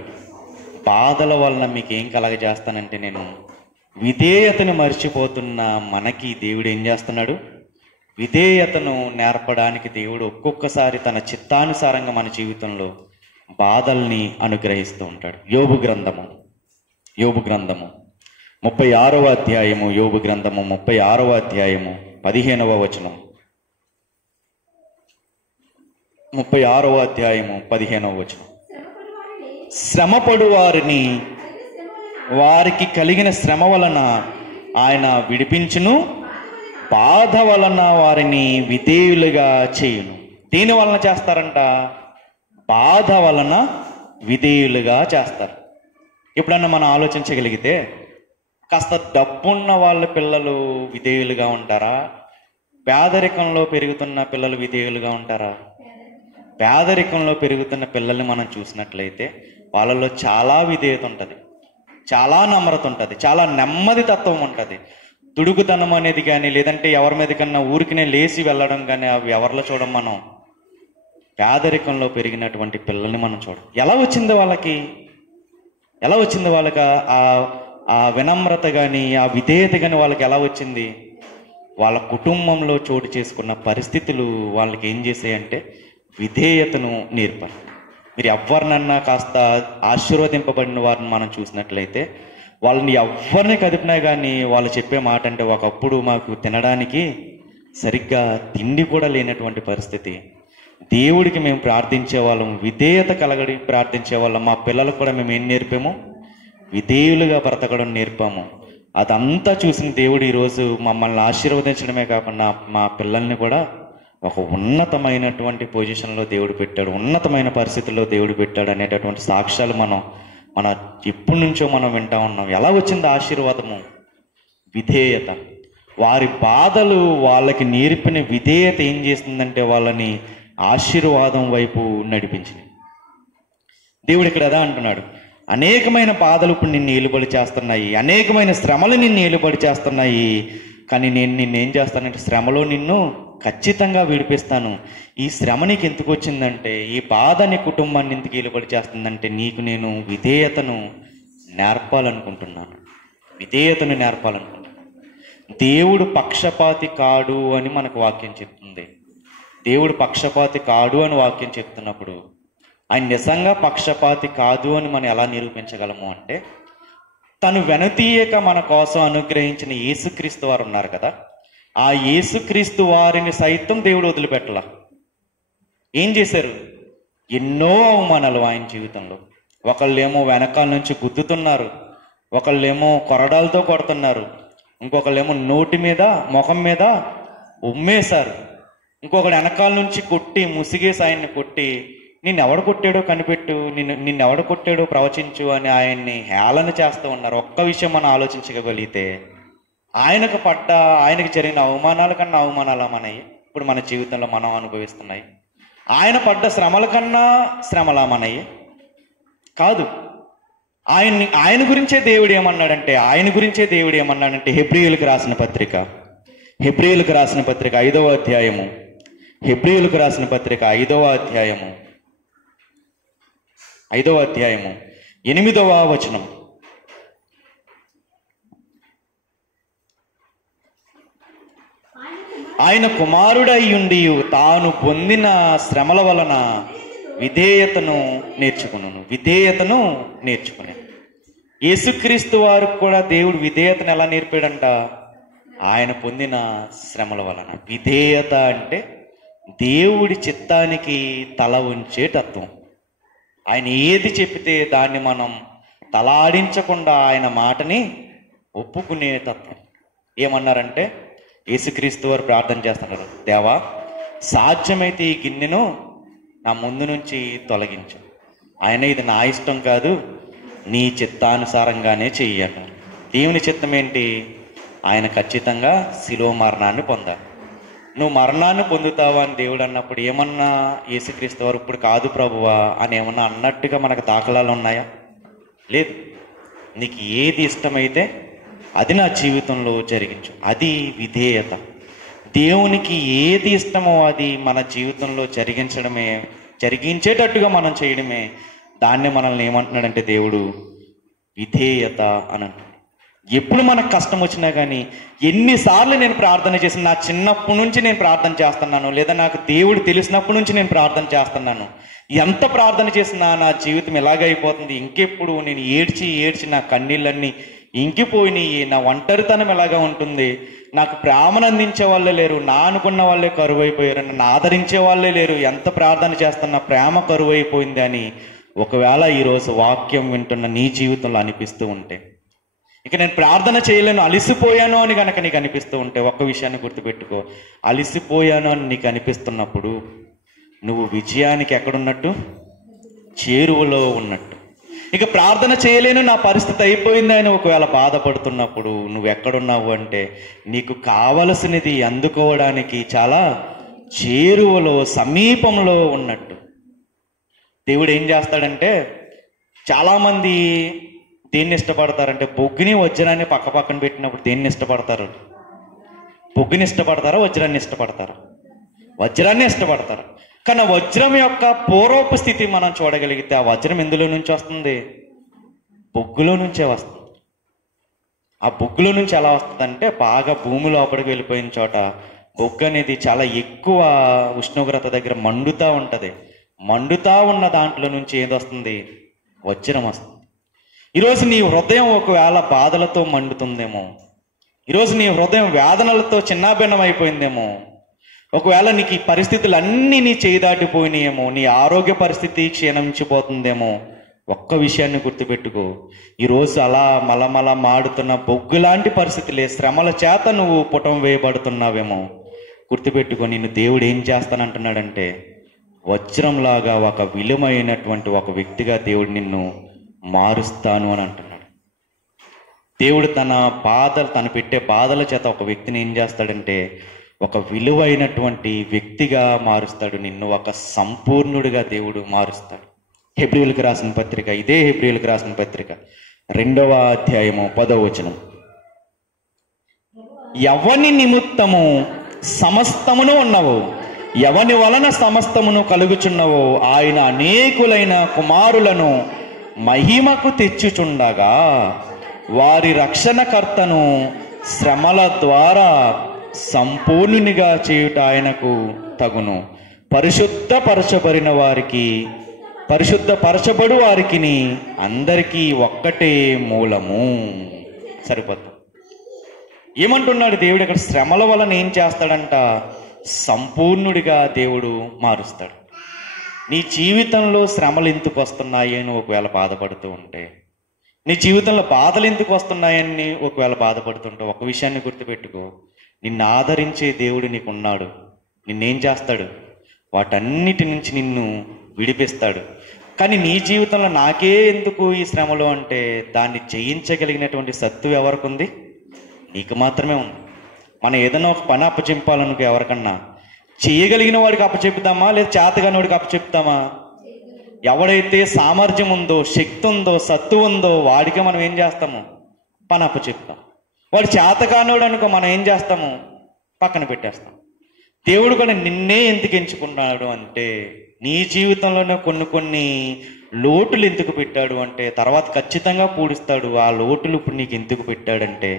బాధల వలన మీకు ఏం కలగజేస్తానంటే నేను విధేయతను మర్చిపోతున్న మనకి దేవుడు ఏం చేస్తున్నాడు? విధేయతను నేర్పడానికి దేవుడు ఒక్కొక్కసారి తన చిత్తానుసారంగా మన జీవితంలో బాధల్ని అనుగ్రహిస్తూ ఉంటాడు. యోబు గ్రంథము 36వ అధ్యాయము, యోబు గ్రంథము 36వ అధ్యాయము 15వ వచనం. 36వ అధ్యాయము 15వ వచనం. శ్రమపడు వారిని వారికి కలిగిన శ్రమ వలన ఆయన విడిపించును, బాధ వలన వారిని విధేయులుగా చేయును. దేని వలన చేస్తారంట? బాధ వలన విధేయులుగా చేస్తారు. ఎప్పుడన్నా మనం ఆలోచించగలిగితే, కాస్త డబ్బున్న వాళ్ళ పిల్లలు విధేయులుగా ఉంటారా? పేదరికంలో పెరుగుతున్న పిల్లలు విధేయులుగా ఉంటారా? పేదరికంలో పెరుగుతున్న పిల్లల్ని మనం చూసినట్లయితే వాళ్ళలో చాలా విధేయత ఉంటుంది, చాలా నమ్రత ఉంటుంది, చాలా నెమ్మది తత్వం ఉంటుంది. దుడుకుతనం అనేది కానీ, లేదంటే ఎవరి మీద కన్నా ఊరికినే లేచి వెళ్ళడం కానీ అవి ఎవరిలో చూడం మనం. పేదరికంలో పెరిగినటువంటి పిల్లల్ని మనం చూడం. ఎలా వచ్చింది వాళ్ళకి ఆ వినమ్రత కానీ, ఆ విధేయత కానీ వాళ్ళకి ఎలా వచ్చింది? వాళ్ళ కుటుంబంలో చోటు చేసుకున్న పరిస్థితులు వాళ్ళకి ఏం చేసాయంటే విధేయతను నేర్పాలి. మీరు ఎవరినన్నా కాస్త ఆశీర్వదింపబడిన వారిని మనం చూసినట్లయితే వాళ్ళని ఎవరిని కదిపినా కానీ వాళ్ళు చెప్పే మాట అంటే, ఒకప్పుడు మాకు తినడానికి సరిగ్గా తిండి కూడా లేనటువంటి పరిస్థితి, దేవుడికి మేము ప్రార్థించే వాళ్ళం, విధేయత కలగడి ప్రార్థించే వాళ్ళం. మా పిల్లలకు కూడా మేము ఏం నేర్పాము? విధేయులుగా బ్రతకడం నేర్పాము. అదంతా చూసిన దేవుడు ఈరోజు మమ్మల్ని ఆశీర్వదించడమే కాకుండా మా పిల్లల్ని కూడా ఒక ఉన్నతమైనటువంటి పొజిషన్లో దేవుడు పెట్టాడు, ఉన్నతమైన పరిస్థితుల్లో దేవుడు పెట్టాడు అనేటటువంటి సాక్ష్యాలు మన ఎప్పటి నుంచో మనం వింటా ఉన్నాం. ఎలా వచ్చింది ఆశీర్వాదము? విధేయత. వారి బాధలు వాళ్ళకి నేర్పిన విధేయత ఏం చేస్తుందంటే వాళ్ళని ఆశీర్వాదం వైపు నడిపించింది. దేవుడు ఇక్కడ అదా అంటున్నాడు, అనేకమైన బాధలు ఇప్పుడు నిన్ను ఏలుబడి చేస్తున్నాయి, అనేకమైన శ్రమలు నిన్ను ఏలుబడి చేస్తున్నాయి, కానీ నేను నిన్నేం చేస్తానంటే శ్రమలో నిన్ను ఖచ్చితంగా విడిపిస్తాను. ఈ శ్రమ నీకు ఎందుకు వచ్చిందంటే, ఈ బాధ నీ కుటుంబాన్ని ఎందుకు ఏలుబడి చేస్తుందంటే, నీకు నేను విధేయతను నేర్పాలనుకుంటున్నాను. దేవుడు పక్షపాతి కాడు అని మనకు వాక్యం చెప్తుంది. దేవుడు పక్షపాతి కాడు అని వాక్యం చెప్తున్నప్పుడు ఆయన నిజంగా పక్షపాతి కాదు అని మనం ఎలా నిరూపించగలము అంటే, తను వెనుతీయక మన కోసం అనుగ్రహించిన యేసుక్రీస్తు వారు ఉన్నారు కదా, ఆ యేసుక్రీస్తు వారిని సైతం దేవుడు వదిలిపెట్టలా. ఏం చేశారు? ఎన్నో అవమానాలు ఆయన జీవితంలో. ఒకళ్ళేమో వెనకాల నుంచి గుద్దుతున్నారు, ఒకళ్ళేమో కొరడాలతో కొడుతున్నారు, ఇంకొకళ్ళేమో నోటి మీద ముఖం మీద ఉమ్మేశారు, ఇంకొకడు వెనకాల నుంచి కొట్టి ముసిగేసి ఆయన్ని కొట్టి నిన్నెవడు కొట్టాడో కనిపెట్టు, నిన్నెవడు కొట్టాడో ప్రవచించు అని ఆయన్ని హేళన చేస్తూ ఉన్నారు. ఒక్క విషయం మనం ఆలోచించగలిగితే, ఆయనకు జరిగిన అవమానాల కన్నా అవమానాలు మనవి ఇప్పుడు మన జీవితంలో మనం అనుభవిస్తున్నాయి. ఆయన పడ్డ శ్రమల కన్నా శ్రమలా మనవి కాదు. ఆయన గురించే దేవుడు ఏమన్నాడంటే హెబ్రీయులకు రాసిన పత్రిక 5వ అధ్యాయము, హెబ్రీయులకు రాసిన పత్రిక 5వ అధ్యాయము 8వ వచనం. ఆయన కుమారుడయ్యుండి తాను పొందిన శ్రమల వలన విధేయతను నేర్చుకుని. యేసుక్రీస్తు వారికి కూడా దేవుడు విధేయతను ఎలా నేర్పాడంట? ఆయన పొందిన శ్రమల వలన. విధేయత అంటే దేవుడి చిత్తానికి తల ఉంచే తత్వం. ఆయన ఏది చెప్తే దాన్ని మనం తలాడించకుండా ఆయన మాటని ఒప్పుకునే తత్వం. ఏమన్నారంటే, యేసుక్రీస్తు వారు ప్రార్థన చేస్తున్నారు, దేవా సాధ్యమైతే ఈ గిన్నెను నా ముందు నుంచి తొలగించు. ఆయన ఇది నా ఇష్టం కాదు, నీ చిత్తానుసారంగానే చెయ్యాలి. దేవుని చిత్తం ఏంటి? ఆయన ఖచ్చితంగా శిలువ మరణాన్ని పొందాలి. నువ్వు మరణాన్ని పొందుతావా అని దేవుడు అన్నప్పుడు ఏమన్నా యేసుక్రీస్తు వారు ఇప్పుడు కాదు ప్రభువా అని ఏమన్నా అన్నట్టుగా మనకు దాఖలాలు ఉన్నాయా? లేదు. నీకు ఏది ఇష్టమైతే అది నా జీవితంలో జరిగించు. అది విధేయత. దేవునికి ఏది ఇష్టమో అది మన జీవితంలో జరిగించేటట్టుగా మనం చేయడమే. దాన్నే మనల్ని ఏమంటున్నాడంటే దేవుడు విధేయత అని అంటున్నాడు. ఎప్పుడు మనకు కష్టం వచ్చినా కానీ, ఎన్నిసార్లు నేను ప్రార్థన చేసిన, నా చిన్నప్పటి నుంచి నేను ప్రార్థన చేస్తున్నాను, లేదా నాకు దేవుడు తెలిసినప్పటి నుంచి నేను ప్రార్థన చేస్తున్నాను, ఎంత ప్రార్థన చేసినా నా జీవితం ఎలాగైపోతుంది, ఇంకెప్పుడు నేను ఏడ్చి నా కన్నీళ్ళన్నీ ఇంకిపోయినాయి, నా ఒంటరితనం ఎలాగా ఉంటుంది, నాకు ప్రేమను అందించే వాళ్ళే లేరు, నా అనుకున్న వాళ్ళే కరువైపోయారు, నన్ను ఆదరించే వాళ్ళే లేరు, ఎంత ప్రార్థన చేస్తున్నా ప్రేమ కరువైపోయింది అని ఒకవేళ ఈరోజు వాక్యం వింటున్న నీ జీవితంలో అనిపిస్తూ ఉంటే, ఇక నేను ప్రార్థన చేయలేను, అలిసిపోయాను అని కనుక నీకు అనిపిస్తూ ఉంటే, ఒక్క విషయాన్ని గుర్తుపెట్టుకో, అలిసిపోయాను అని నీకు అనిపిస్తున్నప్పుడు నువ్వు విజయానికి ఎక్కడున్నట్టు? చేరువలో ఉన్నట్టు. ఇక ప్రార్థన చేయలేను, నా పరిస్థితి అయిపోయింది అని ఒకవేళ బాధపడుతున్నప్పుడు నువ్వు ఎక్కడున్నావు అంటే, నీకు కావలసినది అందుకోవడానికి చాలా చేరువలో, సమీపంలో ఉన్నట్టు. దేవుడు ఏం చేస్తాడంటే, చాలామంది దేన్ని ఇష్టపడతారంటే, బొగ్గుని వజ్రాన్ని పక్కన పెట్టినప్పుడు దేన్ని ఇష్టపడతారు? బొగ్గుని ఇష్టపడతారా? వజ్రాన్ని ఇష్టపడతారా? వజ్రాన్ని ఇష్టపడతారు. కానీ వజ్రం యొక్క పూర్వపు స్థితి మనం చూడగలిగితే, ఆ వజ్రం ఎందులో నుంచి వస్తుంది? బొగ్గులో నుంచే వస్తుంది. ఆ బొగ్గులో నుంచి ఎలా వస్తుందంటే, బాగా భూమి లోపలికి వెళ్ళిపోయిన చోట బొగ్గు అనేది చాలా ఎక్కువ ఉష్ణోగ్రత దగ్గర మండుతూ ఉంటుంది. మండుతా ఉన్న దాంట్లో నుంచి ఏది వస్తుంది? వజ్రం వస్తుంది. ఈరోజు నీ హృదయం ఒకవేళ బాధలతో మండుతుందేమో, ఈరోజు నీ హృదయం వేదనలతో చిన్నాభిన్నం అయిపోయిందేమో, ఒకవేళ నీకు ఈ పరిస్థితులన్నీ నీ చేయి దాటిపోయినాయేమో, నీ ఆరోగ్య పరిస్థితి క్షీణించిపోతుందేమో, ఒక్క విషయాన్ని గుర్తుపెట్టుకో, ఈరోజు అలా మలమల మాడుతున్న బొగ్గు లాంటి పరిస్థితులే, శ్రమల చేత నువ్వు పుటం వేయబడుతున్నావేమో, గుర్తుపెట్టుకో, నిన్ను దేవుడు ఏం చేస్తానంటున్నాడంటే, వజ్రంలాగా ఒక విలువైనటువంటి ఒక వ్యక్తిగా దేవుడు నిన్ను మారుస్తాను అని అంటున్నాడు. దేవుడు తను పెట్టే బాధల చేత ఒక వ్యక్తిని ఏం చేస్తాడంటే, ఒక విలువైనటువంటి వ్యక్తిగా మారుస్తాడు. నిన్ను ఒక సంపూర్ణుడిగా దేవుడు మారుస్తాడు. హెబ్రీయులకు రాసిన పత్రిక, ఇదే హెబ్రీయులకు రాసిన పత్రిక 2వ అధ్యాయము 10వ వచనం. ఎవని నిమిత్తము సమస్తమును ఉన్నవో, ఎవని వలన సమస్తమును కలుగుచున్నవో, ఆయన అనేకులైన కుమారులను మహిమకు తెచ్చుచుండగా, వారి రక్షణకర్తను శ్రమల ద్వారా సంపూర్ణునిగా చేయుట ఆయనకు తగును. పరిశుద్ధపరచబడిన వారికి పరిశుద్ధపరచబడు వారికిని అందరికీ ఒక్కటే మూలము. సరిపోతుంది. ఏమంటున్నాడు దేవుడు ఇక్కడ? శ్రమల వలన ఏం చేస్తాడంట? సంపూర్ణుడిగా దేవుడు మారుస్తాడు. నీ జీవితంలో శ్రమలు ఎందుకు వస్తున్నాయి అని ఒకవేళ బాధపడుతూ ఉంటే, నీ జీవితంలో బాధలు ఎందుకు వస్తున్నాయని ఒకవేళ బాధపడుతుంటే, ఒక విషయాన్ని గుర్తుపెట్టుకో, నిన్ను ఆదరించే దేవుడు నీకున్నాడు. నిన్నేం చేస్తాడు? వాటన్నిటి నుంచి నిన్ను విడిపిస్తాడు. కానీ నీ జీవితంలో నాకే ఎందుకు ఈ శ్రమలు అంటే, దాన్ని జయించగలిగినటువంటి సత్తు ఎవరికి ఉంది? నీకు మాత్రమే ఉంది. మనం ఏదైనా ఒక పని అప్పచెప్పాలనుకో, ఎవరికన్నా చేయగలిగిన వాడికి అప్పచెప్తామా లేదా చేతగాని వాడికి అప్పచెప్తామా? ఎవడైతే సామర్థ్యం ఉందో, శక్తి ఉందో, సత్తు ఉందో వాడికే మనం ఏం చేస్తాము? పని అప్పచెప్తాం. వాడు చేతకానోడు అనుకో, మనం ఏం చేస్తాము? పక్కన పెట్టేస్తాం. దేవుడు కూడా నిన్నే ఎందుకు ఎంచుకున్నాడు అంటే, నీ జీవితంలోనే కొన్ని లోటులు ఎందుకు పెట్టాడు అంటే, తర్వాత ఖచ్చితంగా పూడుస్తాడు. ఆ లోటులు ఇప్పుడు నీకు ఎందుకు పెట్టాడంటే,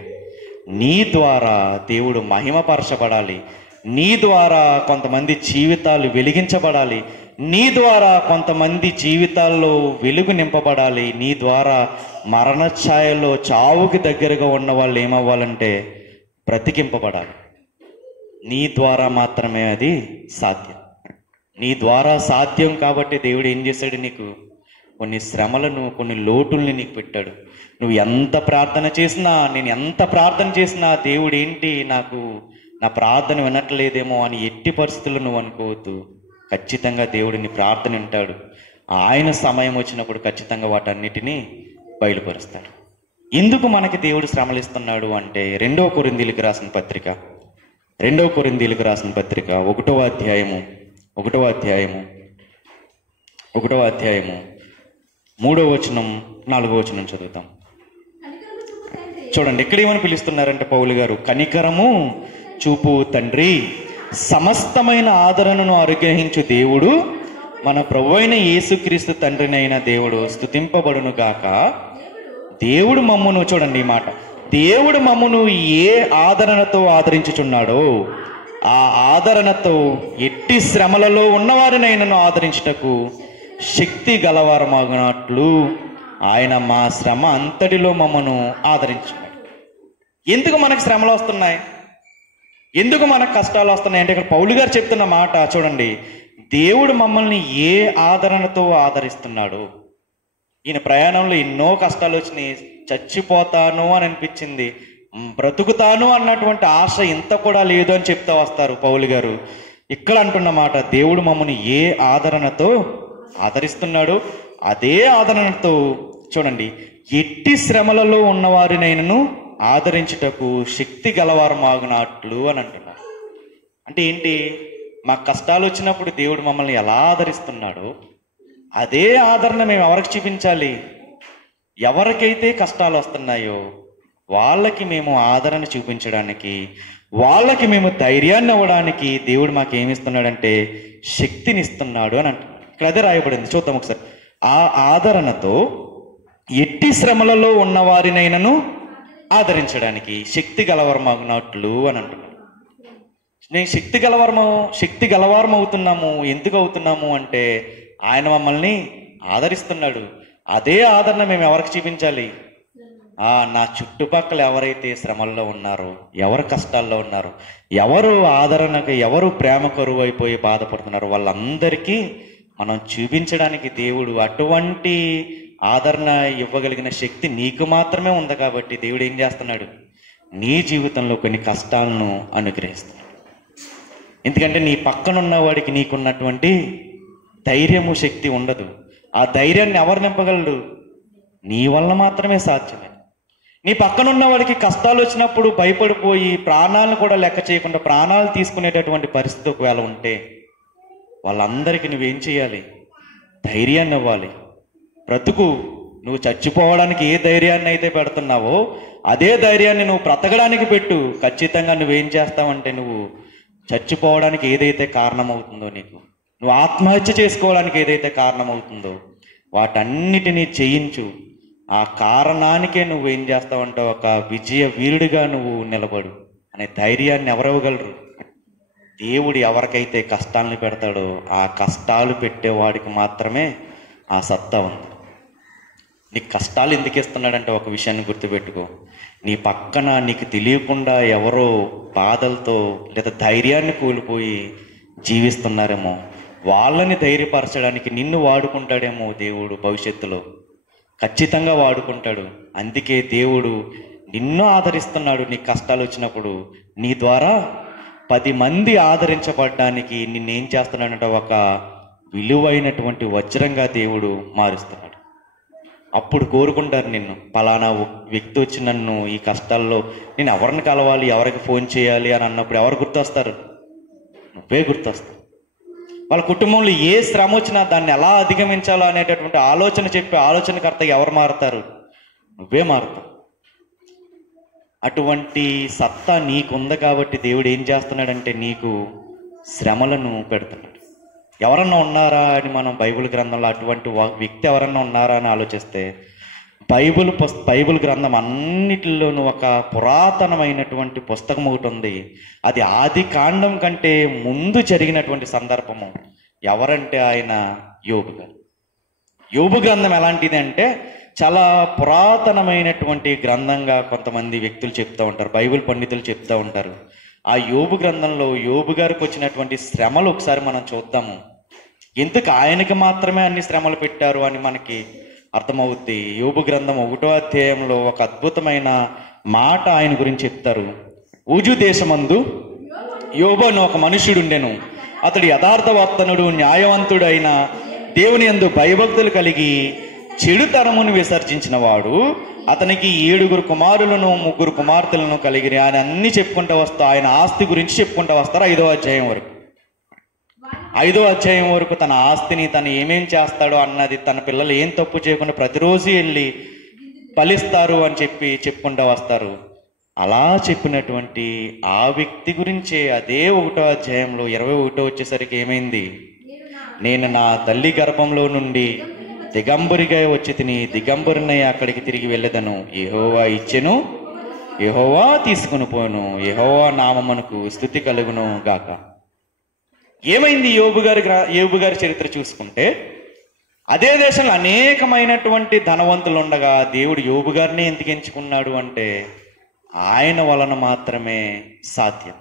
నీ ద్వారా దేవుడు మహిమపరచబడాలి, నీ ద్వారా కొంతమంది జీవితాలు వెలిగించబడాలి, నీ ద్వారా కొంతమంది జీవితాల్లో వెలుగు నింపబడాలి, నీ ద్వారా మరణఛాయలో చావుకి దగ్గరగా ఉన్న వాళ్ళు ఏమవ్వాలంటే బ్రతికింపబడాలి. నీ ద్వారా మాత్రమే అది సాధ్యం. నీ ద్వారా సాధ్యం కాబట్టి దేవుడు ఏం చేశాడు? నీకు కొన్ని శ్రమలను, కొన్ని లోటుల్ని నీకు పెట్టాడు. నువ్వు ఎంత ప్రార్థన చేసినా, నేను ఎంత ప్రార్థన చేసినా దేవుడు ఏంటి నాకు నా ప్రార్థన వినట్లేదేమో అని ఎట్టి పరిస్థితుల్లో నువ్వు అనుకోవద్దు. ఖచ్చితంగా దేవుడు నీ ప్రార్థన వింటాడు. ఆయన సమయం వచ్చినప్పుడు ఖచ్చితంగా వాటన్నిటినీ బయలుపరుస్తాడు. ఎందుకు మనకి దేవుడు శ్రమలు ఇస్తున్నాడు అంటే, 2 కొరింథీయులకు రాసిన పత్రిక 1వ అధ్యాయము 3వ వచనం 4వ వచనం చదువుతాం. చూడండి, ఇక్కడ ఏమని పిలుస్తున్నారంటే పౌలు గారు, కనికరము చూపు తండ్రి, సమస్తమైన ఆదరణను అనుగ్రహించు దేవుడు, మన ప్రభువైన యేసుక్రీస్తు తండ్రినైన దేవుడు స్తుతింపబడును గాక. దేవుడు మమ్మును, చూడండి ఈ మాట, దేవుడు మమ్మును ఏ ఆదరణతో ఆదరించుచున్నాడో ఆ ఆదరణతో ఎట్టి శ్రమలలో ఉన్నవారినైనను ఆదరించుటకు శక్తి గలవారమగునట్లు ఆయన మా శ్రమ అంతటిలో మమ్మను ఆదరించున్నాడు. ఎందుకు మనకు శ్రమలు వస్తున్నాయి? ఎందుకు మనకు కష్టాలు వస్తున్నాయి అంటే, ఇక్కడ పౌలు గారు చెప్తున్న మాట చూడండి, దేవుడు మమ్మల్ని ఏ ఆదరణతో ఆదరిస్తున్నాడు. ఈయన ప్రయాణంలో ఎన్నో కష్టాలు వచ్చినాయి, చచ్చిపోతాను అని అనిపించింది, బ్రతుకుతాను అన్నటువంటి ఆశ ఇంత కూడా లేదు అని చెప్తా వస్తారు పౌలు గారు. ఇక్కడ అంటున్న మాట, దేవుడు మమ్మల్ని ఏ ఆదరణతో ఆదరిస్తున్నాడు, అదే ఆదరణతో చూడండి ఎట్టి శ్రమలలో ఉన్నవారినైనను ఆదరించుటకు శక్తి గలవారమగునట్లు అని అంటున్నారు. అంటే ఏంటి? మాకు కష్టాలు వచ్చినప్పుడు దేవుడు మమ్మల్ని ఎలా ఆదరిస్తున్నాడో అదే ఆదరణ మేము ఎవరికి చూపించాలి? ఎవరికైతే కష్టాలు వస్తున్నాయో వాళ్ళకి మేము ఆదరణ చూపించడానికి, వాళ్ళకి మేము ధైర్యాన్ని ఇవ్వడానికి దేవుడు మాకు ఏమిస్తున్నాడంటే శక్తిని ఇస్తున్నాడు అని అంటున్నాడు. ఇక్కడ అదే రాయబడింది, చూద్దాం ఒకసారి. ఆ ఆదరణతో ఎట్టి శ్రమలలో ఉన్నవారినైనను ఆదరించడానికి శక్తి గలవరమగునట్లు అని అంటున్నాడు. నేను శక్తి గలవారం అవుతున్నాము. ఎందుకు అవుతున్నాము అంటే, ఆయన మమ్మల్ని ఆదరిస్తున్నాడు. అదే ఆదరణ మేము ఎవరికి చూపించాలి? నా చుట్టుపక్కల ఎవరైతే శ్రమల్లో ఉన్నారో, ఎవరు కష్టాల్లో ఉన్నారో, ఎవరు ఆదరణకు, ఎవరు ప్రేమ కరువు అయిపోయి బాధపడుతున్నారో వాళ్ళందరికీ మనం చూపించడానికి దేవుడు అటువంటి ఆదరణ ఇవ్వగలిగిన శక్తి నీకు మాత్రమే ఉంది. కాబట్టి దేవుడు ఏం చేస్తున్నాడు? నీ జీవితంలో కొన్ని కష్టాలను అనుగ్రహిస్తున్నాడు. ఎందుకంటే నీ పక్కనున్న వాడికి నీకున్నటువంటి ధైర్యము, శక్తి ఉండదు. ఆ ధైర్యాన్ని ఎవరు నింపగలరు? నీ వల్ల మాత్రమే సాధ్యమే. నీ పక్కనున్న వాడికి కష్టాలు వచ్చినప్పుడు భయపడిపోయి ప్రాణాలను కూడా లెక్క చేయకుండా ప్రాణాలు తీసుకునేటటువంటి పరిస్థితి ఒకవేళ ఉంటే వాళ్ళందరికీ నువ్వేం చేయాలి? ధైర్యాన్ని ఇవ్వాలి. బ్రతుకు, నువ్వు చచ్చిపోవడానికి ఏ ధైర్యాన్ని అయితే పెడుతున్నావో అదే ధైర్యాన్ని నువ్వు బ్రతకడానికి పెట్టు. ఖచ్చితంగా నువ్వేం చేస్తావంటే, నువ్వు చచ్చిపోవడానికి ఏదైతే కారణమవుతుందో, నువ్వు ఆత్మహత్య చేసుకోవడానికి ఏదైతే కారణమవుతుందో వాటన్నిటినీ చేయించు. ఆ కారణానికే నువ్వేం చేస్తావంటే ఒక విజయ వీరుడిగా నువ్వు నిలబడు అనే ధైర్యాన్ని ఎవరివ్వగలరు? దేవుడు ఎవరికైతే కష్టాలను పెడతాడో ఆ కష్టాలు పెట్టేవాడికి మాత్రమే ఆ సత్తా ఉంది. నీకు కష్టాలు ఎందుకు ఇస్తున్నాడంటే ఒక విషయాన్ని గుర్తుపెట్టుకో. నీ పక్కన నీకు తెలియకుండా ఎవరో బాధలతో లేదా ధైర్యాన్ని కోల్పోయి జీవిస్తున్నారేమో, వాళ్ళని ధైర్యపరచడానికి నిన్ను వాడుకుంటాడేమో దేవుడు. భవిష్యత్తులో ఖచ్చితంగా వాడుకుంటాడు. అందుకే దేవుడు నిన్ను ఆదరిస్తున్నాడు. నీకు కష్టాలు వచ్చినప్పుడు నీ ద్వారా 10 మంది ఆదరించబడ్డానికి నిన్నేం చేస్తున్నాడంటే ఒక విలువైనటువంటి వజ్రంగా దేవుడు మారుస్తున్నాడు. అప్పుడు కోరుకుంటారు నిన్ను, పలానా వ్యక్తి వచ్చి నన్ను ఈ కష్టాల్లో నేను ఎవరిని కలవాలి, ఎవరికి ఫోన్ చేయాలి అని అన్నప్పుడు ఎవరు గుర్తొస్తారు? నువ్వే గుర్తొస్తావు. వాళ్ళ కుటుంబంలో ఏ శ్రమ వచ్చినా దాన్ని ఎలా అధిగమించాలో అనేటటువంటి ఆలోచన చెప్పి ఆలోచనకర్త ఎవరు మారుతారు? నువ్వే మారుతావు. అటువంటి సత్తా నీకుంది కాబట్టి దేవుడు ఏం చేస్తున్నాడంటే నీకు శ్రమలను పెడుతున్నాడు. ఎవరన్నా ఉన్నారా అని మనం బైబిల్ గ్రంథంలో అటువంటి వ్యక్తి ఎవరన్నా ఉన్నారా అని ఆలోచిస్తే బైబిల్ గ్రంథం అన్నిటిలోనూ ఒక పురాతనమైనటువంటి పుస్తకం ఒకటి ఉంది. అది ఆది కాండం కంటే ముందు జరిగినటువంటి సందర్భము. ఎవరంటే ఆయన యోబు గారు. యోబు గ్రంథం ఎలాంటిది అంటే చాలా పురాతనమైనటువంటి గ్రంథంగా కొంతమంది వ్యక్తులు చెప్తూ ఉంటారు, బైబిల్ పండితులు చెప్తూ ఉంటారు. ఆ యోబు గ్రంథంలో యోబు గారికి వచ్చినటువంటి శ్రమలు ఒకసారి మనం చూద్దాము. ఎందుకు ఆయనకి మాత్రమే అన్ని శ్రమలు పెట్టారు అని మనకి అర్థమవుద్ది. యోబు గ్రంథం 1వ అధ్యాయంలో ఒక అద్భుతమైన మాట ఆయన గురించి చెప్తారు. ఊజు దేశమందు యోబు అని ఒక మనుష్యుడుండెను. అతడు యథార్థవర్తనుడు, న్యాయవంతుడైన, దేవుని యందు భయభక్తులు కలిగి చెడుతనమును విసర్జించిన వాడు. అతనికి 7 కుమారులను 3 కుమార్తెలను కలిగిన. ఆయన అన్ని చెప్పుకుంటూ వస్తా, ఆయన ఆస్తి గురించి చెప్పుకుంటూ వస్తారు 5వ అధ్యాయం వరకు. 5వ అధ్యాయం వరకు తన ఆస్తిని తను ఏమేం చేస్తాడో అన్నది, తన పిల్లలు ఏం తప్పు చేయకుండా ప్రతిరోజు వెళ్ళి ఫలిస్తారు అని చెప్పి చెప్పుకుంటూ వస్తారు. అలా చెప్పినటువంటి ఆ వ్యక్తి గురించే అదే 1వ అధ్యాయంలో 21 వచ్చేసరికి ఏమైంది? నేను నా తల్లి గర్భంలో నుండి దిగంబరిగా వచ్చి తిని దిగంబరినై అక్కడికి తిరిగి వెళ్ళదను. యెహోవా ఇచ్చెను, యెహోవా తీసుకుని పోను, యెహోవా నామమునకు స్తుతి కలుగును గాక. ఏమైంది? యోబు గారి చరిత్ర చూసుకుంటే అదే దేశంలో అనేకమైనటువంటి ధనవంతులు ఉండగా దేవుడు యోబు గారిని ఎందుకు ఎంచుకున్నాడు అంటే ఆయన వలన మాత్రమే సాధ్యం.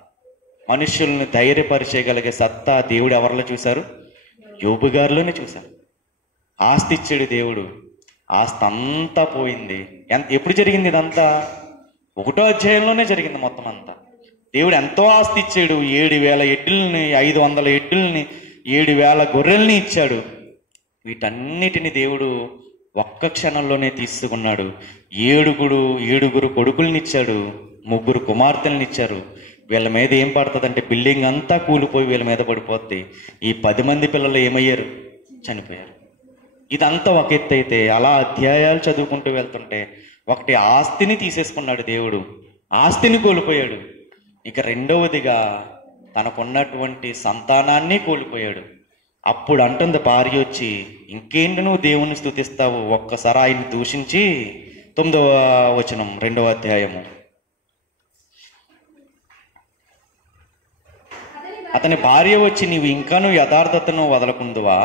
మనుషుల్ని ధైర్యపరిచేయగలిగే సత్తా దేవుడు ఎవరిలో చూశారు? యోబు గారిలోనే చూశారు. ఆస్తి ఇచ్చాడు దేవుడు, ఆస్తి అంతా పోయింది. ఎప్పుడు జరిగింది ఇదంతా? 1వ అధ్యాయంలోనే జరిగింది మొత్తం అంతా. దేవుడు ఎంతో ఆస్తి ఇచ్చాడు. 7,000 ఎడ్డుల్ని, 500 ఎడ్డుల్ని, 7,000 గొర్రెల్ని ఇచ్చాడు. వీటన్నిటిని దేవుడు ఒక్క క్షణంలోనే తీసుకున్నాడు. 7 కొడుకుల్ని ఇచ్చాడు, 3 కుమార్తెల్ని ఇచ్చారు. వీళ్ళ మీద ఏం పడుతుందంటే బిల్డింగ్ అంతా కూలిపోయి వీళ్ళ మీద పడిపోద్ది. ఈ 10 మంది పిల్లలు ఏమయ్యారు? చనిపోయారు. ఇదంతా ఒక ఎత్తు అయితే, అలా అధ్యాయాలు చదువుకుంటూ వెళ్తుంటే ఒకటి ఆస్తిని తీసేసుకున్నాడు దేవుడు, ఆస్తిని కోల్పోయాడు. ఇక రెండవదిగా తనకున్నటువంటి సంతానాన్ని కోల్పోయాడు. అప్పుడు అంటుంది భార్య వచ్చి, ఇంకేంటి నువ్వు దేవుణ్ణి స్తుతిస్తావు? ఒక్కసారి ఆయన్ని దూషించి 9వ వచనం 2వ అధ్యాయము. అతని భార్య వచ్చి, నీవు ఇంకాను యథార్థతను వదలకుందువా?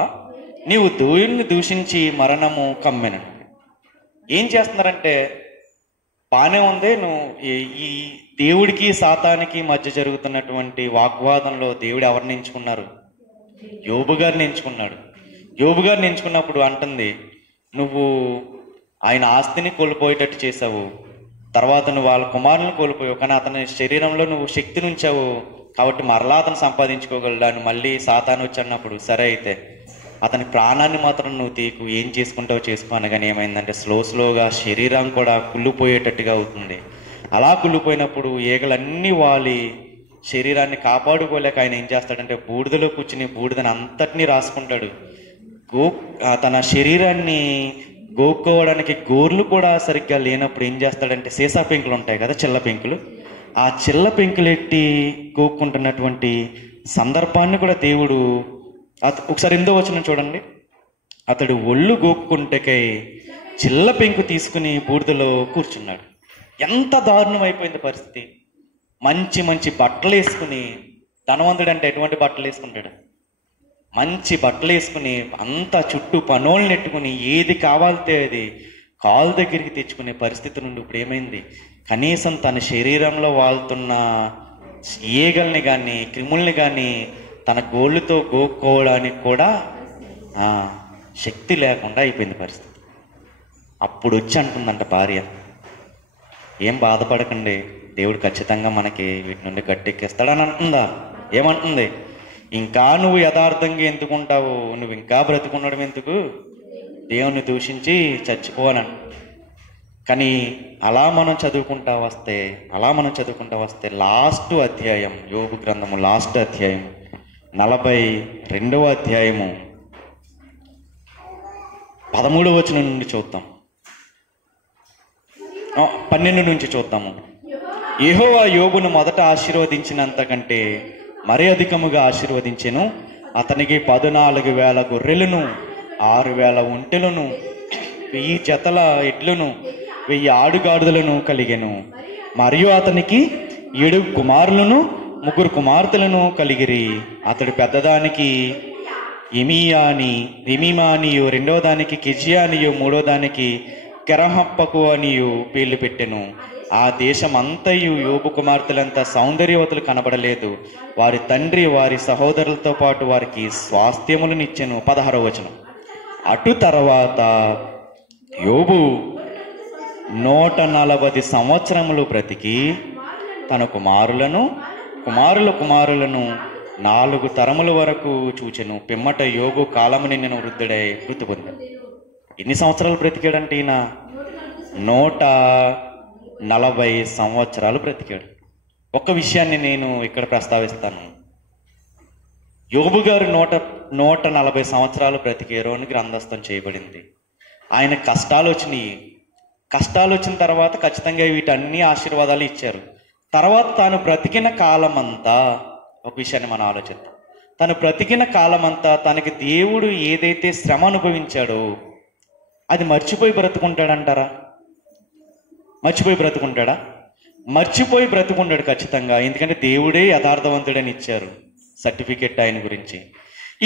నీవు దేవుణ్ణి దూషించి మరణము కమ్మెను. ఏం చేస్తున్నారంటే బానే ఉంది, నువ్వు ఈ దేవుడికి సాతానికి మధ్య జరుగుతున్నటువంటి వాగ్వాదంలో దేవుడు ఎవరిని ఎంచుకున్నారు? యోబు గారిని ఎంచుకున్నాడు. యోబు గారిని ఎంచుకున్నప్పుడు అంటుంది, నువ్వు ఆయన ఆస్తిని కోల్పోయేటట్టు చేసావు, తర్వాత నువ్వు వాళ్ళ కుమారులను కోల్పోయావు, కానీ అతని శరీరంలో నువ్వు శక్తిని ఉంచావు కాబట్టి మరలా అతను సంపాదించుకోగలడాన్ని. మళ్ళీ సాతాను వచ్చి అన్నప్పుడు, సరే అయితే అతని ప్రాణాన్ని మాత్రం నువ్వు తీకు, ఏం చేసుకుంటావు చేసుకో అనగానే ఏమైందంటే స్లోగా శరీరం కూడా కుళ్ళిపోయేటట్టుగా అవుతుంది. అలా కుళ్ళిపోయినప్పుడు ఈగలన్నీ వాలి శరీరాన్ని కాపాడుకోలేక ఆయన ఏం చేస్తాడంటే బూడిదలో కూర్చుని బూడిదని అంతటినీ రాసుకుంటాడు. తన శరీరాన్ని గోక్కోవడానికి గోర్లు కూడా సరిగ్గా లేనప్పుడు ఏం చేస్తాడంటే సీసా పెంకులు ఉంటాయి కదా, చిల్ల పెంకులు, ఆ చిల్ల పెంకులు ఎట్టి గోక్కుంటున్నటువంటి సందర్భాన్ని కూడా దేవుడు ఒకసారి 8వ వచనం చూడండి. అతడు ఒళ్ళు గోక్కుంటకై చిల్ల పెంకు తీసుకుని బూడిదలో కూర్చున్నాడు. ఎంత దారుణం అయిపోయింది పరిస్థితి. మంచి మంచి బట్టలు వేసుకుని, ధనవంతుడు అంటే ఎటువంటి బట్టలు వేసుకుంటాడు? మంచి బట్టలు వేసుకుని అంతా చుట్టూ పనోళ్ళు నెట్టుకుని ఏది కావాలితే అది కాలు దగ్గరికి తెచ్చుకునే పరిస్థితి నుండి ఇప్పుడు ఏమైంది, కనీసం తన శరీరంలో వాళ్తున్న ఈగల్ని కానీ క్రిముల్ని కానీ తన గోళ్ళతో గోక్కోవడానికి కూడా శక్తి లేకుండా అయిపోయింది పరిస్థితి. అప్పుడు వచ్చి అంటుందంట భార్య, ఏం బాధపడకండి, దేవుడు ఖచ్చితంగా మనకి వీటి నుండి గట్టెక్కిస్తాడని అంటుందా? ఏమంటుంది? ఇంకా నువ్వు యథార్థంగా ఎందుకుంటావు, నువ్వు ఇంకా బ్రతికుండడం ఎందుకు, దేవుణ్ణి దూషించి చచ్చిపోవాలని. కానీ అలా మనం చదువుకుంటా వస్తే లాస్ట్ అధ్యాయం, యోబు గ్రంథము లాస్ట్ అధ్యాయం 42వ అధ్యాయము 13వ వచనం నుండి చూద్దాం, 12 నుంచి చూద్దాము. యెహోవా యోబును మొదట ఆశీర్వదించినంత కంటే మరి అధికముగా ఆశీర్వదించెను. అతనికి 14,000 గొర్రెలను, 6,000 ఒంటెలను, 1000 జతల ఎడ్లను, 1000 ఆడుగాడిదలను కలిగెను. మరియు అతనికి 7 కుమారులను, 3 కుమార్తెలను కలిగిరి. అతడు పెద్దదానికి ఎమీమానియు, రెండవ దానికి కిజియానియు, మూడో దానికి కెరహప్పకు అనియు పేర్లు పెట్టెను. ఆ దేశం అంతయు యోబు కుమార్తెలంతా సౌందర్యవతులు కనబడలేదు. వారి తండ్రి వారి సహోదరులతో పాటు వారికి స్వాస్థ్యములనిచ్చెను. 16వ వచనం. అటు తర్వాత యోబు 140 సంవత్సరములు బ్రతికి తన కుమారులను 4 తరముల వరకు చూచెను. పిమ్మట యోబు కాలము నిండిన వృద్ధుడై మృతి పొందాడు. ఎన్ని సంవత్సరాలు బ్రతికాడంటే ఈయన? 140 సంవత్సరాలు బ్రతికాడు. ఒక్క విషయాన్ని నేను ఇక్కడ ప్రస్తావిస్తాను. యోబు గారు 140 సంవత్సరాలు బ్రతికారు అని గ్రంథస్థం చేయబడింది. ఆయన కష్టాలు వచ్చిన తర్వాత ఖచ్చితంగా వీటన్ని ఆశీర్వాదాలు ఇచ్చారు. తర్వాత తాను బ్రతికిన కాలమంతా, ఒక విషయాన్ని మనం ఆలోచిద్దాం, తను బ్రతికిన కాలమంతా తనకి దేవుడు ఏదైతే శ్రమ అనుభవించాడో అది మర్చిపోయి బ్రతుకుంటాడంటారా? మర్చిపోయి బ్రతుకుంటాడు ఖచ్చితంగా. ఎందుకంటే దేవుడే యథార్థవంతుడని ఇచ్చారు సర్టిఫికెట్ ఆయన గురించి.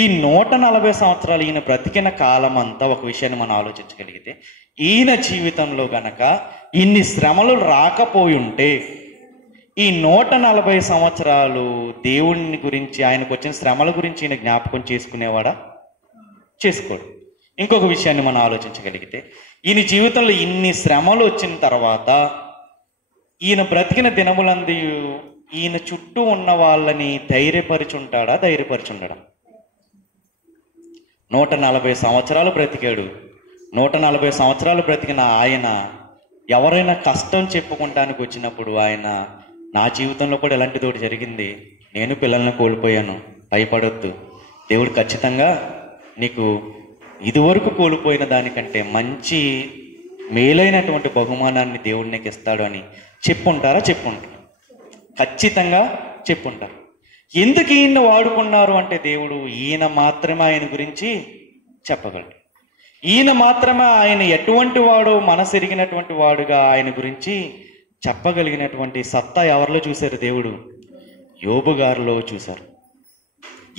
ఈ 140 సంవత్సరాలు ఈయన బ్రతికిన కాలం అంతా ఒక విషయాన్ని మనం ఆలోచించగలిగితే, ఈయన జీవితంలో గనక ఇన్ని శ్రమలు రాకపోయి ఉంటే ఈ 140 సంవత్సరాలు దేవుని గురించి, ఆయనకు వచ్చిన శ్రమల గురించి ఈయన జ్ఞాపకం చేసుకునేవాడా? చేసుకోడు. ఇంకొక విషయాన్ని మనం ఆలోచించగలిగితే, ఈయన జీవితంలో ఇన్ని శ్రమలు వచ్చిన తర్వాత ఈయన బ్రతికిన దినములందు ఈయన చుట్టూ ఉన్న వాళ్ళని ధైర్యపరిచుంటాడా? 140 సంవత్సరాలు బ్రతికాడు. 140 సంవత్సరాలు బ్రతికిన ఆయన ఎవరైనా కష్టం చెప్పుకుంటానికి వచ్చినప్పుడు ఆయన, నా జీవితంలో కూడా ఇలాంటిది ఒకటి జరిగింది, నేను పిల్లల్ని కోల్పోయాను, భయపడొద్దు, దేవుడు ఖచ్చితంగా నీకు ఇదివరకు కోల్పోయిన దానికంటే మంచి మేలైనటువంటి బహుమానాన్ని దేవుడు నీకు ఇస్తాడు అని చెప్పుంటారా? ఖచ్చితంగా చెప్పుంటారు. ఎందుకు ఈయన వాడుకున్నారు అంటే, దేవుడు ఈయన మాత్రమే ఆయన గురించి చెప్పగలడు. ఈయన మాత్రమే ఆయన ఎటువంటి వాడో మనసెరిగినటువంటి వాడుగా ఆయన గురించి చెప్పగలిగినటువంటి సత్తా ఎవరిలో చూశారు? దేవుడు యోబు గారిలో చూశారు.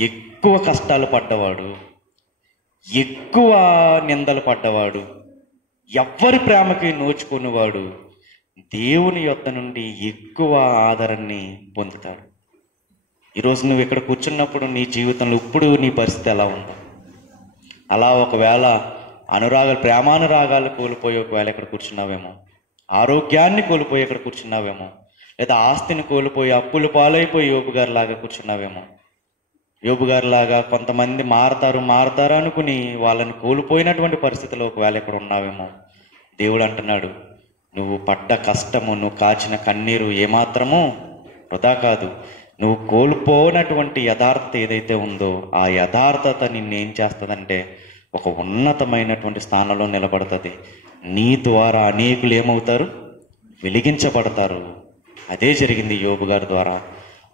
ఎక్కువ కష్టాలు పడ్డవాడు, ఎక్కువ నిందలు పడ్డవాడు, ఎవ్వరి ప్రేమకి నోచుకునేవాడు దేవుని యొద్ద నుండి ఎక్కువ ఆదరణని పొందుతాడు. ఈరోజు నువ్వు ఇక్కడ కూర్చున్నప్పుడు నీ జీవితంలో ఇప్పుడు నీ పరిస్థితి ఎలా ఉందో, అలా ఒకవేళ ప్రేమానురాగాలు కోల్పోయి ఒకవేళ ఇక్కడ కూర్చున్నావేమో, ఆరోగ్యాన్ని కోల్పోయి ఇక్కడ కూర్చున్నావేమో, లేదా ఆస్తిని కోల్పోయి అప్పులు పాలైపోయి యోబు గారిలాగా కూర్చున్నావేమో. యోబు గారిలాగా కొంతమంది మారతారు అనుకుని వాళ్ళని కోల్పోయినటువంటి పరిస్థితిలో ఒకవేళ ఇక్కడ ఉన్నావేమో. దేవుడు అంటున్నాడు, నువ్వు పడ్డ కష్టము, నువ్వు కాచిన కన్నీరు ఏమాత్రము వృధా కాదు. నువ్వు కోల్పోనటువంటి యథార్థత ఏదైతే ఉందో ఆ యథార్థత నిన్నేం చేస్తుందంటే ఒక ఉన్నతమైనటువంటి స్థానంలో నిలబడుతుంది. నీ ద్వారా అనేకులు ఏమవుతారు? వెలిగించబడతారు. అదే జరిగింది యోబు గారి ద్వారా.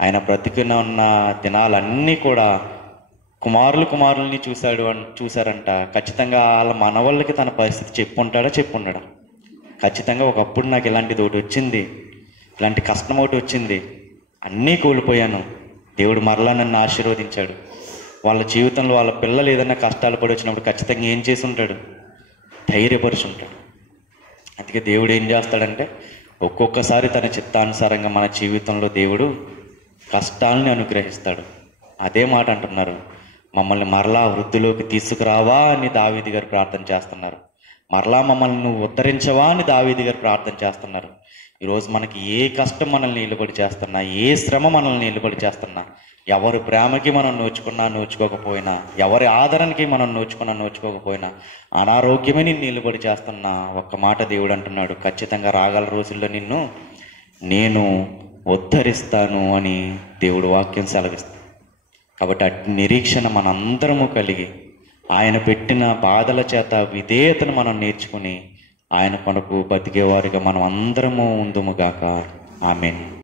ఆయన బ్రతికిన ఉన్న దినాలన్నీ కూడా కుమారుల్ని చూశారంట. ఖచ్చితంగా వాళ్ళ మనవాళ్ళకి తన పరిస్థితి చెప్పుండడా? ఖచ్చితంగా ఒకప్పుడు నాకు ఇలాంటిది ఒకటి వచ్చింది, ఇలాంటి కష్టం ఒకటి వచ్చింది, అన్నీ కోల్పోయాను, దేవుడు మరలా నన్ను ఆశీర్వదించాడు, వాళ్ళ జీవితంలో వాళ్ళ పిల్లలు ఏదైనా కష్టాలు పడి వచ్చినప్పుడు ఖచ్చితంగా ఏం చేసి ఉంటాడు? ధైర్యపరిచి ఉంటాడు. అందుకే దేవుడు ఏం చేస్తాడంటే ఒక్కొక్కసారి తన చిత్తానుసారంగా మన జీవితంలో దేవుడు కష్టాలని అనుగ్రహిస్తాడు. అదే మాట అంటున్నారు, మమ్మల్ని మరలా వృద్ధిలోకి తీసుకురావా అని దావీదు గారు ప్రార్థన చేస్తున్నారు. మరలా మమ్మల్ని నువ్వు ఉద్ధరించవా అని దావీదు గారు ప్రార్థన చేస్తున్నారు. ఈరోజు మనకి ఏ కష్టం మనల్ని నిలబడి చేస్తున్నా, ఏ శ్రమ మనల్ని నిలబడి చేస్తున్నా, ఎవరి ప్రేమకి మనం నోచుకున్నా నోచుకోకపోయినా, ఎవరి ఆదరణకి మనం నోచుకున్నా నోచుకోకపోయినా, అనారోగ్యమే నిన్ను నిలబడి చేస్తున్నా, ఒక్క మాట దేవుడు అంటున్నాడు, ఖచ్చితంగా రాగల రోజుల్లో నిన్ను నేను ఉద్ధరిస్తాను అని దేవుడు వాక్యం సెలవిస్తుంది. కాబట్టి అట్టి నిరీక్షణ మనందరము కలిగి ఆయన పెట్టిన బాధల చేత విధేయతను మనం నేర్చుకుని ఆయన కొరకు బతికేవారిగా మనం అందరము ఉందుముగాక. ఆమేన్.